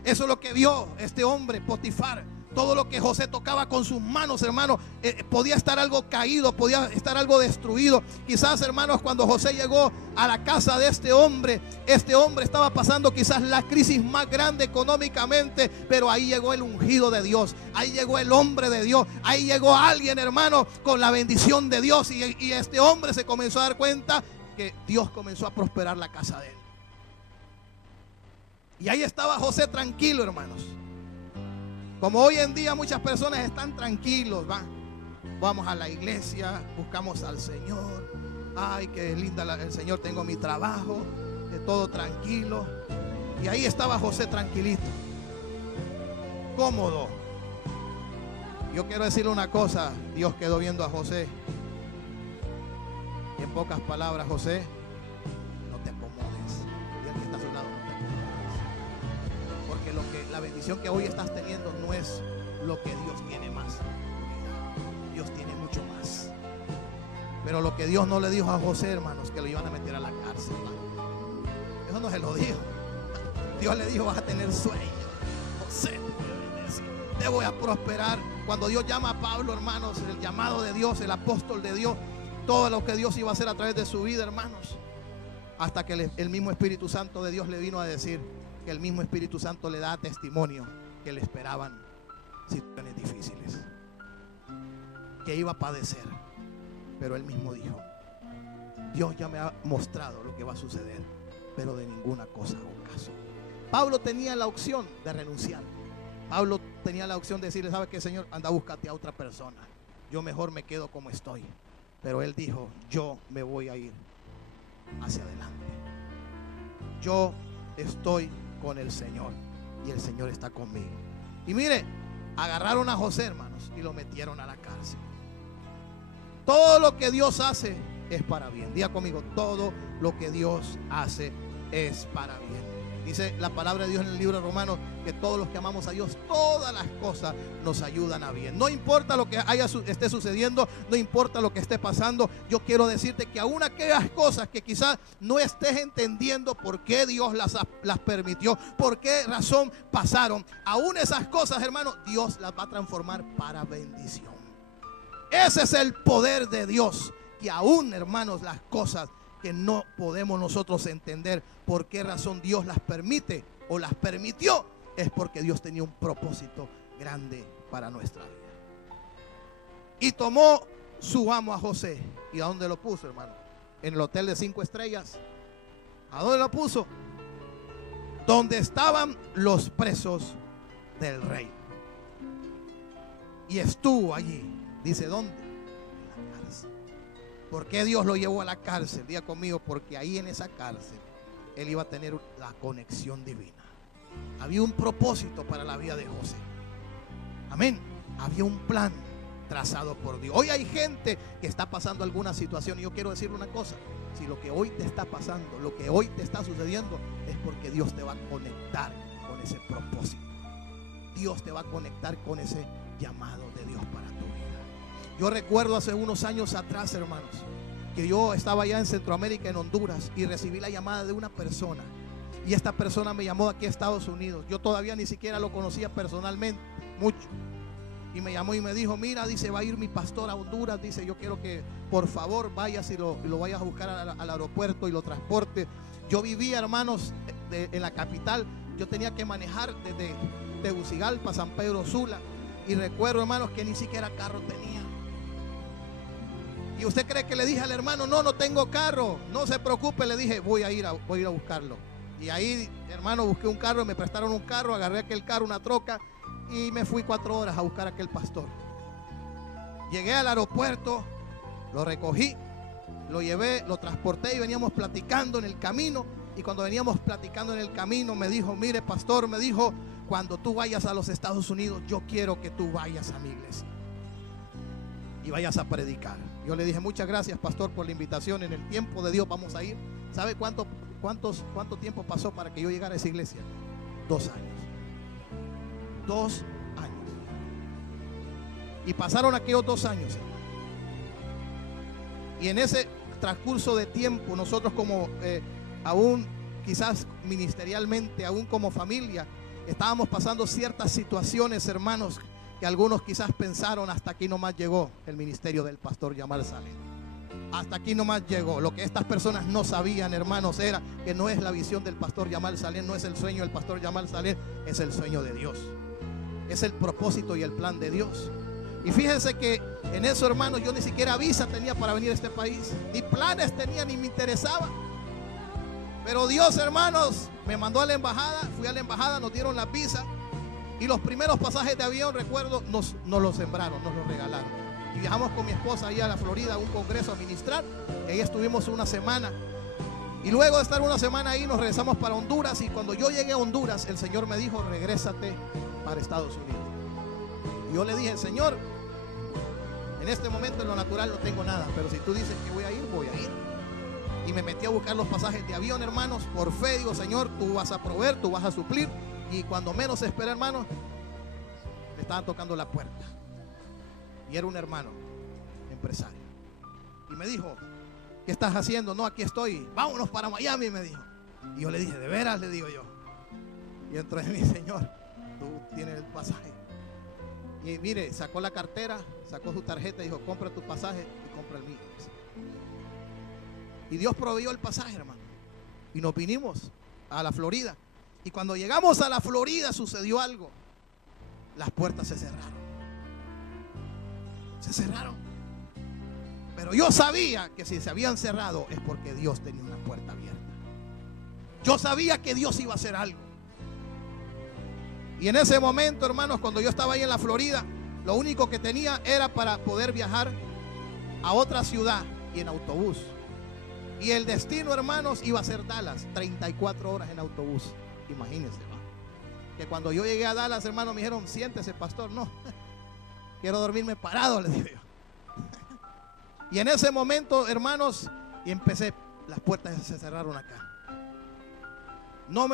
Eso es lo que vio este hombre, Potifar. Todo lo que José tocaba con sus manos, hermanos, podía estar algo caído, podía estar algo destruido. Quizás, hermanos, cuando José llegó a la casa de este hombre estaba pasando quizás la crisis más grande económicamente, pero ahí llegó el ungido de Dios, ahí llegó el hombre de Dios, ahí llegó alguien, hermano, con la bendición de Dios, y este hombre se comenzó a dar cuenta que Dios comenzó a prosperar la casa de él. Y ahí estaba José tranquilo, hermanos. Como hoy en día muchas personas están tranquilos, vamos a la iglesia, buscamos al Señor. Ay, qué linda el Señor, tengo mi trabajo, todo tranquilo. Y ahí estaba José tranquilito, cómodo. Yo quiero decirle una cosa, Dios quedó viendo a José. En pocas palabras, José, no te acomodes. Y el que está a su lado, no te acomodes. Porque la bendición que hoy estás teniendo no es lo que Dios tiene más. Dios tiene mucho más. Pero lo que Dios no le dijo a José, hermanos, que lo iban a meter a la cárcel. Eso no se lo dijo. Dios le dijo, vas a tener sueño. José, te voy a prosperar. Cuando Dios llama a Pablo, hermanos, el llamado de Dios, el apóstol de Dios, todo lo que Dios iba a hacer a través de su vida, hermanos, hasta que el mismo Espíritu Santo de Dios le vino a decir que el mismo Espíritu Santo le da testimonio que le esperaban situaciones difíciles, que iba a padecer. Pero él mismo dijo, Dios ya me ha mostrado lo que va a suceder, pero de ninguna cosa hago caso. Pablo tenía la opción de renunciar. Pablo tenía la opción de decirle, ¿sabes qué, Señor? Anda, búscate a otra persona. Yo mejor me quedo como estoy. Pero él dijo, yo me voy a ir hacia adelante. Yo estoy con el Señor y el Señor está conmigo. Y mire, agarraron a José, hermanos, y lo metieron a la cárcel. Todo lo que Dios hace es para bien. Diga conmigo, todo lo que Dios hace es para bien. Dice la palabra de Dios en el libro de Romanos que todos los que amamos a Dios, todas las cosas nos ayudan a bien. No importa lo que esté sucediendo, no importa lo que esté pasando. Yo quiero decirte que aún aquellas cosas que quizás no estés entendiendo por qué Dios las permitió, por qué razón pasaron, aún esas cosas, hermano, Dios las va a transformar para bendición. Ese es el poder de Dios, que aún, hermanos, las cosas que no podemos nosotros entender por qué razón Dios las permite o las permitió, es porque Dios tenía un propósito grande para nuestra vida. Y tomó su amo a José. ¿Y a dónde lo puso, hermano? En el hotel de 5 estrellas. ¿A dónde lo puso? Donde estaban los presos del rey. Y estuvo allí. Dice, ¿dónde? En la cárcel. ¿Por qué Dios lo llevó a la cárcel? Diga conmigo, porque ahí en esa cárcel él iba a tener la conexión divina. Había un propósito para la vida de José. Amén. Había un plan trazado por Dios. Hoy hay gente que está pasando alguna situación y yo quiero decirle una cosa. Si lo que hoy te está pasando, lo que hoy te está sucediendo, es porque Dios te va a conectar con ese propósito. Dios te va a conectar con ese llamado de Dios para tu vida. Yo recuerdo hace unos años atrás, hermanos, que yo estaba allá en Centroamérica, en Honduras, y recibí la llamada de una persona. Y esta persona me llamó aquí a Estados Unidos. Yo todavía ni siquiera lo conocía personalmente, mucho. Y me llamó y me dijo, mira, dice, va a ir mi pastor a Honduras. Dice, yo quiero que por favor vayas y lo vayas a buscar al aeropuerto y lo transporte. Yo vivía, hermanos, en la capital. Yo tenía que manejar desde Tegucigalpa, San Pedro Sula. Y recuerdo, hermanos, que ni siquiera carro tenía. ¿Y usted cree que le dije al hermano, no tengo carro? No se preocupe, le dije, voy a ir a buscarlo. Y ahí, hermano, busqué un carro, me prestaron un carro, agarré aquel carro, una troca, y me fui 4 horas a buscar a aquel pastor. Llegué al aeropuerto, lo recogí, lo llevé, lo transporté y veníamos platicando en el camino. Y cuando veníamos platicando en el camino me dijo, mire pastor, me dijo, cuando tú vayas a los Estados Unidos, yo quiero que tú vayas a mi iglesia y vayas a predicar. Yo le dije, muchas gracias pastor por la invitación, en el tiempo de Dios vamos a ir. ¿Sabe cuánto tiempo pasó para que yo llegara a esa iglesia? 2 años. 2 años. Y pasaron aquellos 2 años. Y en ese transcurso de tiempo, nosotros como aún quizás ministerialmente, aún como familia, estábamos pasando ciertas situaciones, hermanos, que algunos quizás pensaron, hasta aquí nomás llegó el ministerio del pastor Yamal Salem. Hasta aquí nomás llegó. Lo que estas personas no sabían, hermanos, era que no es la visión del pastor Yamal Salem, no es el sueño del pastor Yamal Salem, es el sueño de Dios. Es el propósito y el plan de Dios. Y fíjense que en eso, hermanos, yo ni siquiera visa tenía para venir a este país, ni planes tenía, ni me interesaba. Pero Dios, hermanos, me mandó a la embajada, fui a la embajada, nos dieron la visa. Y los primeros pasajes de avión, recuerdo, nos los sembraron, nos los regalaron. Y viajamos con mi esposa ahí a la Florida a un congreso a ministrar. Y ahí estuvimos una semana. Y luego de estar una semana ahí nos regresamos para Honduras. Y cuando yo llegué a Honduras, el Señor me dijo, regrésate para Estados Unidos. Y yo le dije, Señor, en este momento en lo natural no tengo nada, pero si tú dices que voy a ir, voy a ir. Y me metí a buscar los pasajes de avión, hermanos. Por fe digo, Señor, tú vas a proveer, tú vas a suplir. Y cuando menos esperé, hermanos, me estaban tocando la puerta. Y era un hermano, empresario. Y me dijo, ¿qué estás haciendo? No, aquí estoy, vámonos para Miami, me dijo. Y yo le dije, ¿de veras? Le digo yo. Y dentro de mí, Señor, tú tienes el pasaje. Y mire, sacó la cartera, sacó su tarjeta y dijo, compra tu pasaje y compra el mío. Y Dios proveyó el pasaje, hermano. Y nos vinimos a la Florida. Y cuando llegamos a la Florida sucedió algo. Las puertas se cerraron. Se cerraron. Pero yo sabía que si se habían cerrado es porque Dios tenía una puerta abierta. Yo sabía que Dios iba a hacer algo. Y en ese momento, hermanos, cuando yo estaba ahí en la Florida, lo único que tenía era para poder viajar a otra ciudad y en autobús. Y el destino, hermanos, iba a ser Dallas, 34 horas en autobús. Imagínense, ¿va? Que cuando yo llegué a Dallas, hermanos, me dijeron, siéntese, pastor. No, quiero dormirme parado, les digo yo. Y en ese momento, hermanos, y empecé, las puertas se cerraron acá. No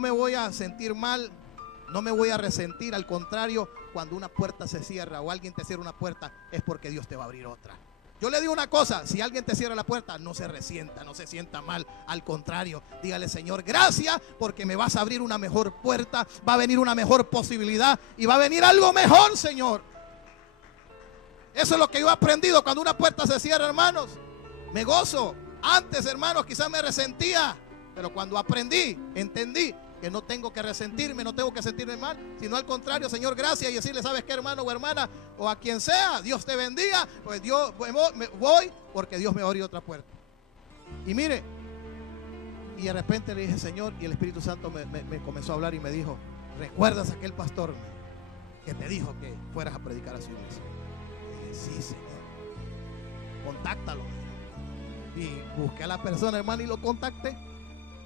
me voy a sentir mal, no me voy a resentir. Al contrario, cuando una puerta se cierra o alguien te cierra una puerta, es porque Dios te va a abrir otra. Yo le digo una cosa, si alguien te cierra la puerta, no se resienta, no se sienta mal. Al contrario, dígale, Señor, gracias porque me vas a abrir una mejor puerta, va a venir una mejor posibilidad y va a venir algo mejor, Señor. Eso es lo que yo he aprendido. Cuando una puerta se cierra, hermanos, me gozo. Antes, hermanos, quizás me resentía, pero cuando aprendí, entendí que no tengo que resentirme, no tengo que sentirme mal, sino al contrario, Señor, gracias, y decirle, ¿sabes qué, hermano o hermana? O a quien sea, Dios te bendiga, pues Dios, me voy porque Dios me abrió otra puerta. Y mire, y de repente le dije, Señor, y el Espíritu Santo me comenzó a hablar y me dijo, ¿recuerdas a aquel pastor que te dijo que fueras a predicar a su iglesia? Y dije, sí, Señor, contáctalo. Y busqué a la persona, hermano, y lo contacté.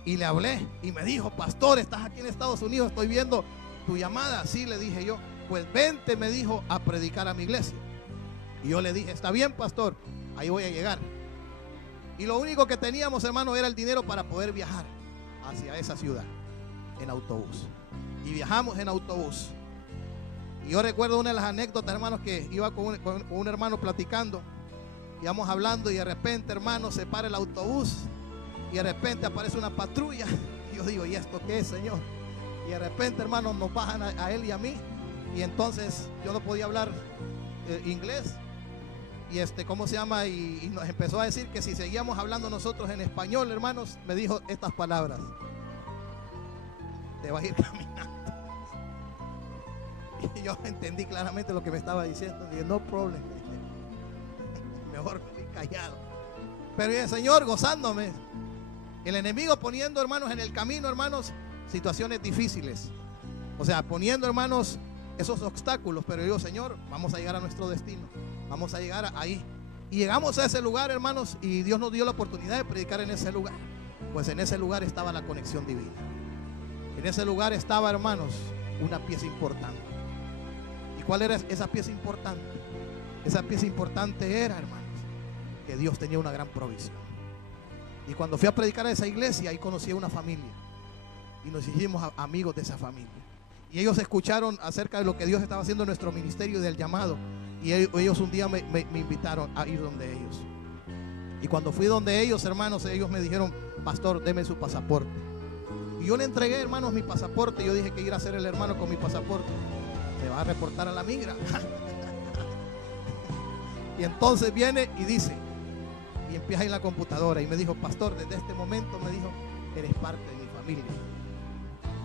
Y le hablé y me dijo, pastor, estás aquí en Estados Unidos, estoy viendo tu llamada. Sí, le dije yo, pues vente, me dijo, a predicar a mi iglesia. Y yo le dije, está bien, pastor, ahí voy a llegar. Y lo único que teníamos, hermano, era el dinero para poder viajar hacia esa ciudad en autobús. Y viajamos en autobús. Y yo recuerdo una de las anécdotas, hermanos, que iba con un hermano platicando. Íbamos hablando y de repente, hermano, se para el autobús. Y de repente aparece una patrulla. Y yo digo, ¿y esto qué es, Señor? Y de repente, hermanos, nos bajan a él y a mí. Y entonces yo no podía hablar inglés. Y ¿cómo se llama? Y nos empezó a decir que si seguíamos hablando nosotros en español, hermanos, me dijo estas palabras: te vas a ir caminando. Y yo entendí claramente lo que me estaba diciendo. Dije, no problem. mejor me vi callado. Pero el Señor gozándome. El enemigo poniendo, hermanos, en el camino, hermanos, situaciones difíciles. O sea, poniendo, hermanos, esos obstáculos. Pero yo digo, Señor, vamos a llegar a nuestro destino. Vamos a llegar ahí. Y llegamos a ese lugar, hermanos, y Dios nos dio la oportunidad de predicar en ese lugar. Pues en ese lugar estaba la conexión divina. En ese lugar estaba, hermanos, una pieza importante. ¿Y cuál era esa pieza importante? Esa pieza importante era, hermanos, que Dios tenía una gran provisión. Y cuando fui a predicar a esa iglesia, ahí conocí a una familia. Y nos hicimos amigos de esa familia. Y ellos escucharon acerca de lo que Dios estaba haciendo en nuestro ministerio y del llamado. Y ellos un día me invitaron a ir donde ellos. Y cuando fui donde ellos, hermanos, ellos me dijeron, pastor, deme su pasaporte. Y yo le entregué, hermanos, mi pasaporte. Yo dije que ir a hacer el hermano con mi pasaporte. Me va a reportar a la migra. Y entonces viene y dice, y empieza en la computadora y me dijo, pastor, desde este momento, me dijo, eres parte de mi familia.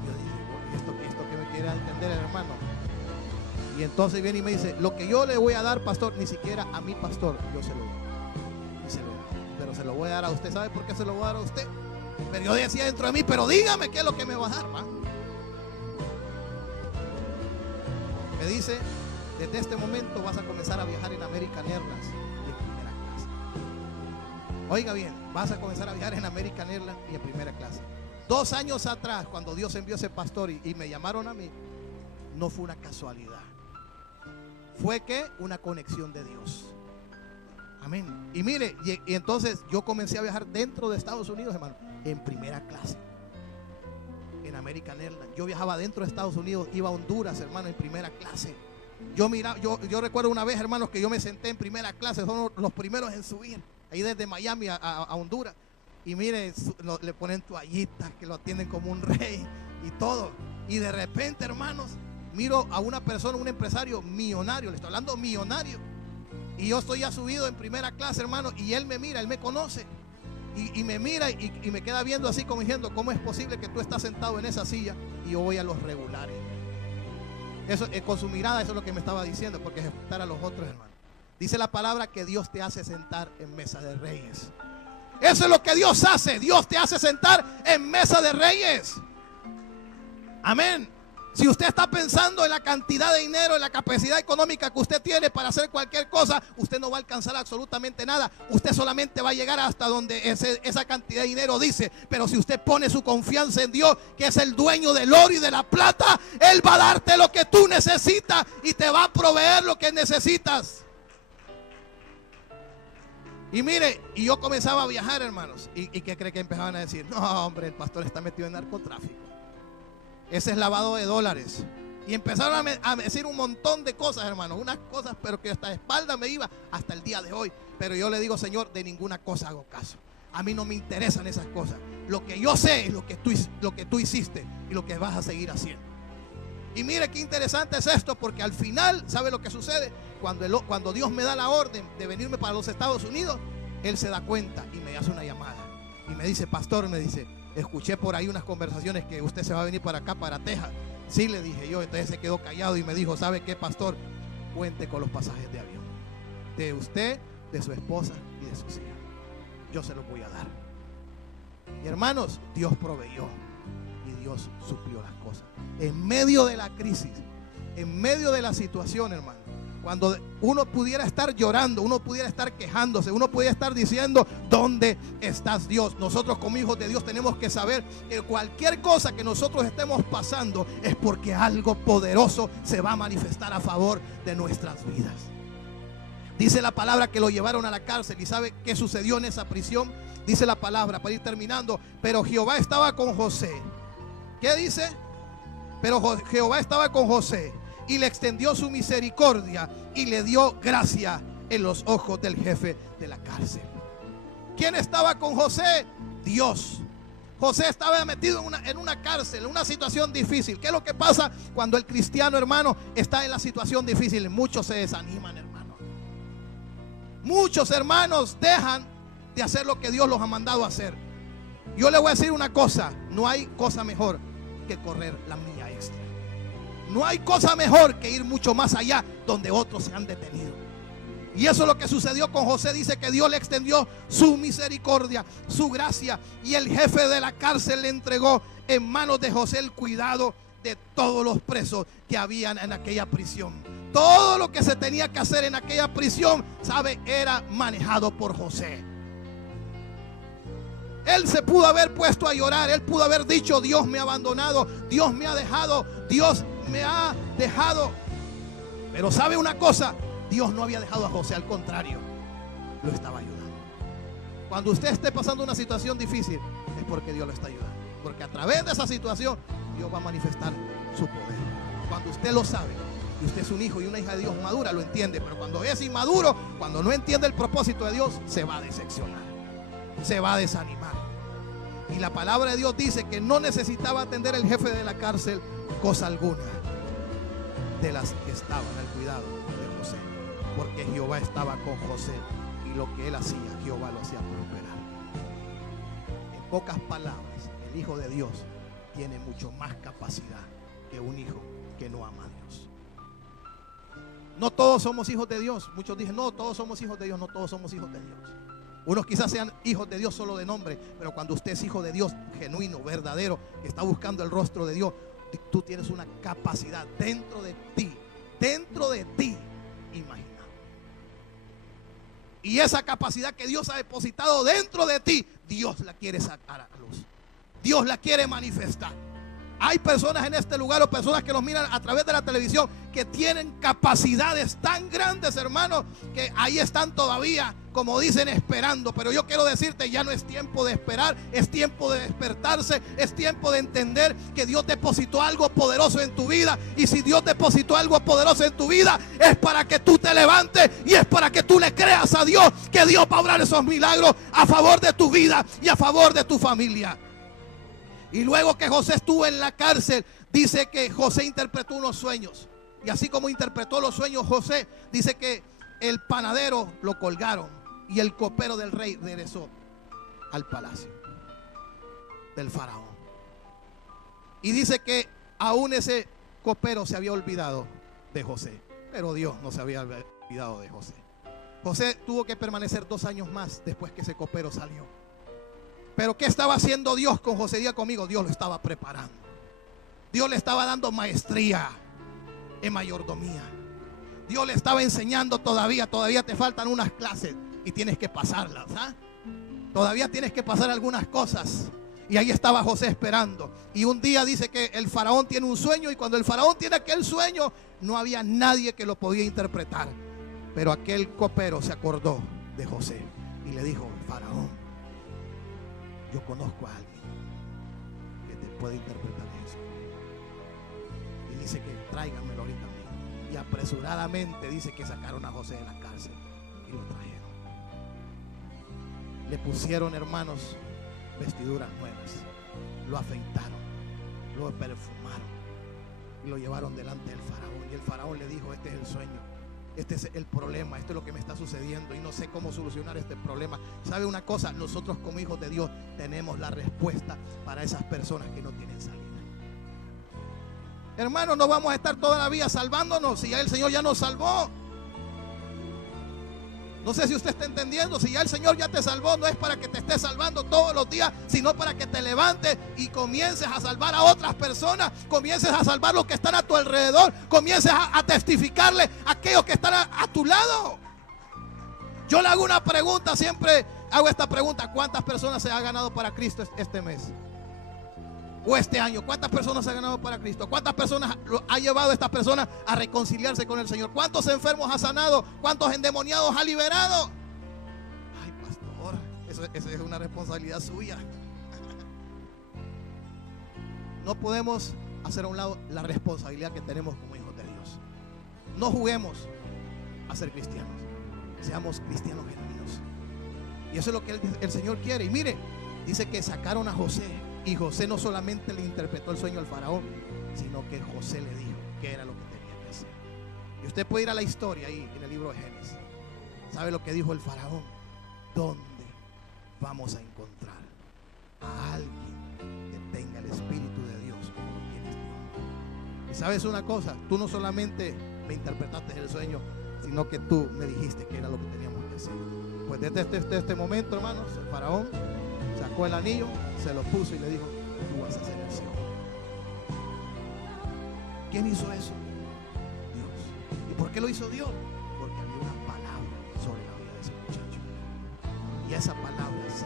Y yo dije, ¿esto qué me quiere entender el hermano? Y entonces viene y me dice, lo que yo le voy a dar, pastor, ni siquiera a mi pastor, yo se lo doy. Y se lo doy. Pero se lo voy a dar a usted. ¿Sabe por qué se lo voy a dar a usted? Pero yo decía dentro de mí, pero dígame qué es lo que me va a dar, ¿va? Me dice, desde este momento vas a comenzar a viajar en American Airlines y en primera clase. Oiga bien, vas a comenzar a viajar en American Airlines y en primera clase. 2 años atrás, cuando Dios envió ese pastor y me llamaron a mí, no fue una casualidad. Fue que una conexión de Dios. Amén. Y mire, y entonces yo comencé a viajar dentro de Estados Unidos, hermano, en primera clase. En American Airlines. Yo viajaba dentro de Estados Unidos, iba a Honduras, hermano, en primera clase. Yo recuerdo una vez, hermanos, que yo me senté en primera clase, son los primeros en subir, ahí desde Miami a Honduras. Y mire, le ponen toallitas, que lo atienden como un rey y todo. Y de repente, hermanos, miro a una persona, un empresario millonario, le estoy hablando millonario. Y yo estoy ya subido en primera clase, hermano, y él me mira, él me conoce. Y me mira y me queda viendo así como diciendo, ¿cómo es posible que tú estás sentado en esa silla y yo voy a los regulares? Eso, con su mirada, eso es lo que me estaba diciendo, porque ejecutar a los otros, hermano. Dice la palabra que Dios te hace sentar en mesa de reyes. Eso es lo que Dios hace. Dios te hace sentar en mesa de reyes. Amén. Si usted está pensando en la cantidad de dinero, en la capacidad económica que usted tiene para hacer cualquier cosa, usted no va a alcanzar absolutamente nada. Usted solamente va a llegar hasta donde esa cantidad de dinero dice. Pero si usted pone su confianza en Dios, que es el dueño del oro y de la plata, Él va a darte lo que tú necesitas y te va a proveer lo que necesitas. Y mire, y yo comenzaba a viajar, hermanos. ¿Y qué cree que empezaban a decir? No, hombre, el pastor está metido en narcotráfico. Ese es lavado de dólares. Y empezaron a decir un montón de cosas, hermano. Unas cosas, pero que hasta la espalda me iba hasta el día de hoy. Pero yo le digo, Señor, de ninguna cosa hago caso. A mí no me interesan esas cosas. Lo que yo sé es lo que tú hiciste y lo que vas a seguir haciendo. Y mire qué interesante es esto, porque al final, ¿sabe lo que sucede? Cuando Dios me da la orden de venirme para los Estados Unidos, Él se da cuenta y me hace una llamada. Y me dice, pastor, me dice, escuché por ahí unas conversaciones que usted se va a venir para acá, para Texas. Sí, le dije yo. Entonces se quedó callado y me dijo, ¿sabe qué, pastor? Cuente con los pasajes de avión. De usted, de su esposa y de sus hijas. Yo se los voy a dar. Y hermanos, Dios proveyó. Y Dios suplió las cosas. En medio de la crisis, en medio de la situación, hermano, cuando uno pudiera estar llorando, uno pudiera estar quejándose, uno pudiera estar diciendo, ¿dónde estás, Dios? Nosotros como hijos de Dios tenemos que saber que cualquier cosa que nosotros estemos pasando es porque algo poderoso se va a manifestar a favor de nuestras vidas. Dice la palabra que lo llevaron a la cárcel. ¿Y sabe qué sucedió en esa prisión? Dice la palabra, para ir terminando, pero Jehová estaba con José. ¿Qué dice? Pero Jehová estaba con José y le extendió su misericordia y le dio gracia en los ojos del jefe de la cárcel. ¿Quién estaba con José? Dios. José estaba metido en una cárcel, en una situación difícil. ¿Qué es lo que pasa cuando el cristiano, hermano, está en la situación difícil? Muchos se desaniman, hermano. Muchos hermanos dejan de hacer lo que Dios los ha mandado a hacer. Yo le voy a decir una cosa: no hay cosa mejor que correr la milla extra. No hay cosa mejor que ir mucho más allá donde otros se han detenido. Y eso es lo que sucedió con José. Dice que Dios le extendió su misericordia, su gracia, y el jefe de la cárcel le entregó en manos de José el cuidado de todos los presos que habían en aquella prisión. Todo lo que se tenía que hacer en aquella prisión, ¿sabe?, era manejado por José. Él se pudo haber puesto a llorar. Él pudo haber dicho: Dios me ha abandonado, Dios me ha dejado, Dios me ha dejado. Pero ¿sabe una cosa? Dios no había dejado a José, al contrario, lo estaba ayudando. Cuando usted esté pasando una situación difícil, es porque Dios lo está ayudando. Porque a través de esa situación, Dios va a manifestar su poder. Cuando usted lo sabe, y usted es un hijo y una hija de Dios madura, lo entiende. Pero cuando es inmaduro, cuando no entiende el propósito de Dios, se va a decepcionar, se va a desanimar. Y la palabra de Dios dice que no necesitaba atender el jefe de la cárcel cosa alguna de las que estaban al cuidado de José, porque Jehová estaba con José, y lo que él hacía, Jehová lo hacía prosperar. En pocas palabras, el hijo de Dios tiene mucho más capacidad que un hijo que no ama a Dios. No todos somos hijos de Dios. Muchos dicen: no, todos somos hijos de Dios. No todos somos hijos de Dios. Unos quizás sean hijos de Dios solo de nombre, pero cuando usted es hijo de Dios genuino, verdadero, que está buscando el rostro de Dios, tú tienes una capacidad dentro de ti imaginable. Y esa capacidad que Dios ha depositado dentro de ti, Dios la quiere sacar a luz. Dios la quiere manifestar. Hay personas en este lugar, o personas que nos miran a través de la televisión, que tienen capacidades tan grandes, hermanos, que ahí están todavía, como dicen, esperando. Pero yo quiero decirte: ya no es tiempo de esperar, es tiempo de despertarse, es tiempo de entender que Dios depositó algo poderoso en tu vida. Y si Dios depositó algo poderoso en tu vida, es para que tú te levantes, y es para que tú le creas a Dios, que Dios va a obrar esos milagros a favor de tu vida y a favor de tu familia. Y luego que José estuvo en la cárcel, dice que José interpretó unos sueños. Y así como interpretó los sueños José, dice que el panadero lo colgaron y el copero del rey regresó al palacio del faraón. Y dice que aún ese copero se había olvidado de José, pero Dios no se había olvidado de José. José tuvo que permanecer 2 años más después que ese copero salió. Pero ¿qué estaba haciendo Dios con José? Diga conmigo: Dios lo estaba preparando. Dios le estaba dando maestría en mayordomía. Dios le estaba enseñando todavía te faltan unas clases y tienes que pasarlas, ¿ah? Todavía tienes que pasar algunas cosas. Y ahí estaba José esperando. Y un día dice que el faraón tiene un sueño, y cuando el faraón tiene aquel sueño, no había nadie que lo podía interpretar. Pero aquel copero se acordó de José y le dijo: faraón, yo conozco a alguien que te puede interpretar eso. Y dice que tráiganmelo ahorita mismo. Y apresuradamente dice que sacaron a José de la cárcel y lo trajeron. Le pusieron, hermanos, vestiduras nuevas, lo afeitaron, lo perfumaron y lo llevaron delante del faraón. Y el faraón le dijo: este es el sueño, este es el problema, esto es lo que me está sucediendo y no sé cómo solucionar este problema. ¿Sabe una cosa? Nosotros como hijos de Dios tenemos la respuesta para esas personas que no tienen salida. Hermanos, no vamos a estar toda la vida salvándonos si ya el Señor ya nos salvó. No sé si usted está entendiendo. Si ya el Señor ya te salvó, no es para que te esté salvando todos los días, sino para que te levantes y comiences a salvar a otras personas, comiences a salvar los que están a tu alrededor, comiences a testificarle a aquellos que están a tu lado. Yo le hago una pregunta, siempre hago esta pregunta: ¿cuántas personas se ha ganado para Cristo este mes? O este año, ¿cuántas personas se han ganado para Cristo? ¿Cuántas personas ha llevado a estas personas a reconciliarse con el Señor? ¿Cuántos enfermos ha sanado? ¿Cuántos endemoniados ha liberado? Ay, pastor, eso es una responsabilidad suya. No podemos hacer a un lado la responsabilidad que tenemos como hijos de Dios. No juguemos a ser cristianos, seamos cristianos genuinos. Y eso es lo que el Señor quiere. Y mire, dice que sacaron a José. Y José no solamente le interpretó el sueño al faraón, sino que José le dijo qué era lo que tenía que hacer. Y usted puede ir a la historia ahí en el libro de Génesis. ¿Sabe lo que dijo el faraón? ¿Dónde vamos a encontrar a alguien que tenga el Espíritu de Dios como lo tiene este hombre? Y sabes una cosa, tú no solamente me interpretaste el sueño, sino que tú me dijiste que era lo que teníamos que hacer. Pues desde este momento, hermanos, el faraón sacó el anillo, se lo puso y le dijo: tú vas a ser el Señor. ¿Quién hizo eso? Dios. ¿Y por qué lo hizo Dios? Porque había una palabra sobre la vida de ese muchacho. Y esa palabra sí.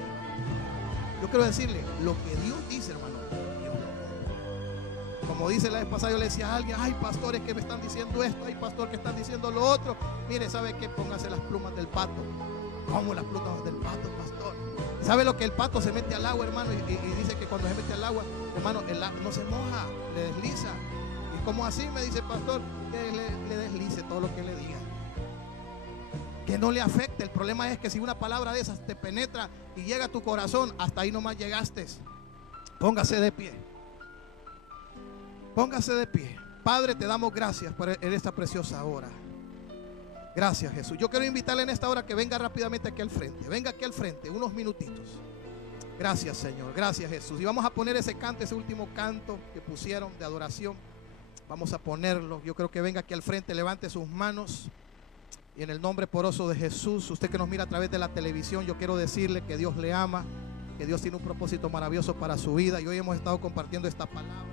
Yo quiero decirle, lo que Dios dice, hermano, Dios lo cumple. Como dice la vez pasada, yo le decía a alguien: ay, pastores que me están diciendo esto, hay pastores que están diciendo lo otro. Mire, ¿sabe qué? Póngase las plumas del pato. ¿Cómo las plumas del pato, pastor? ¿Sabe lo que el pato se mete al agua, hermano? Y dice que cuando se mete al agua, hermano, el agua no se moja, le desliza. Y como así me dice el pastor, que le deslice todo lo que le diga, que no le afecte. El problema es que si una palabra de esas te penetra y llega a tu corazón, hasta ahí nomás llegaste. Póngase de pie. Póngase de pie. Padre, te damos gracias por esta preciosa hora. Gracias, Jesús. Yo quiero invitarle en esta hora que venga rápidamente aquí al frente. Venga aquí al frente, unos minutitos. Gracias, Señor. Gracias, Jesús. Y vamos a poner ese canto, ese último canto que pusieron de adoración. Vamos a ponerlo. Yo creo que venga aquí al frente, levante sus manos. Y en el nombre poderoso de Jesús, usted que nos mira a través de la televisión, yo quiero decirle que Dios le ama, que Dios tiene un propósito maravilloso para su vida. Y hoy hemos estado compartiendo esta palabra.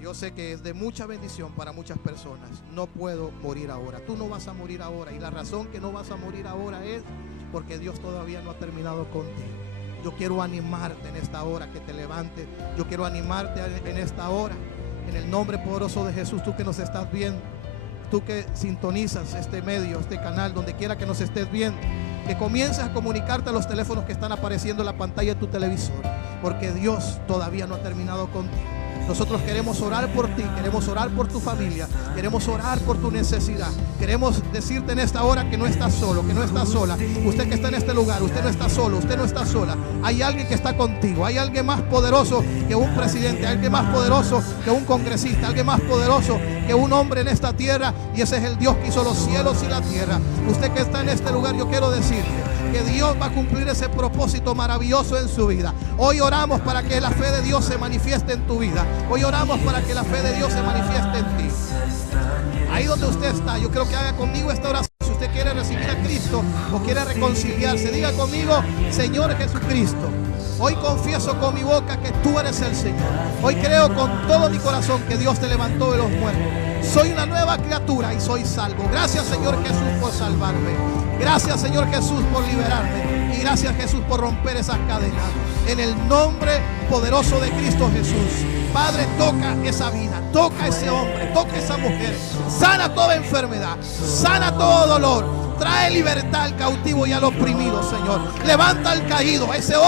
Yo sé que es de mucha bendición para muchas personas. No puedo morir ahora. Tú no vas a morir ahora. Y la razón que no vas a morir ahora es porque Dios todavía no ha terminado contigo. Yo quiero animarte en esta hora, que te levantes. Yo quiero animarte en esta hora. En el nombre poderoso de Jesús, tú que nos estás viendo, tú que sintonizas este medio, este canal, donde quiera que nos estés viendo, que comiences a comunicarte a los teléfonos que están apareciendo en la pantalla de tu televisor. Porque Dios todavía no ha terminado contigo. Nosotros queremos orar por ti, queremos orar por tu familia, queremos orar por tu necesidad. Queremos decirte en esta hora que no estás solo, que no estás sola. Usted que está en este lugar, usted no está solo, usted no está sola. Hay alguien que está contigo, hay alguien más poderoso que un presidente, alguien más poderoso que un congresista, alguien más poderoso que un hombre en esta tierra. Y ese es el Dios que hizo los cielos y la tierra. Usted que está en este lugar, yo quiero decirle que Dios va a cumplir ese propósito maravilloso en su vida. Hoy oramos para que la fe de Dios se manifieste en tu vida. Hoy oramos para que la fe de Dios se manifieste en ti. Ahí donde usted está, yo creo que haga conmigo esta oración. Si usted quiere recibir a Cristo o quiere reconciliarse, diga conmigo: Señor Jesucristo, hoy confieso con mi boca que tú eres el Señor. Hoy creo con todo mi corazón que Dios te levantó de los muertos. Soy una nueva criatura y soy salvo. Gracias, Señor Jesús, por salvarme. Gracias, Señor Jesús, por liberarme. Y gracias, Jesús, por romper esas cadenas. En el nombre poderoso de Cristo Jesús. Padre, toca esa vida, toca ese hombre, toca esa mujer. Sana toda enfermedad, sana todo dolor. Trae libertad al cautivo y al oprimido, Señor. Levanta al caído, a ese hombre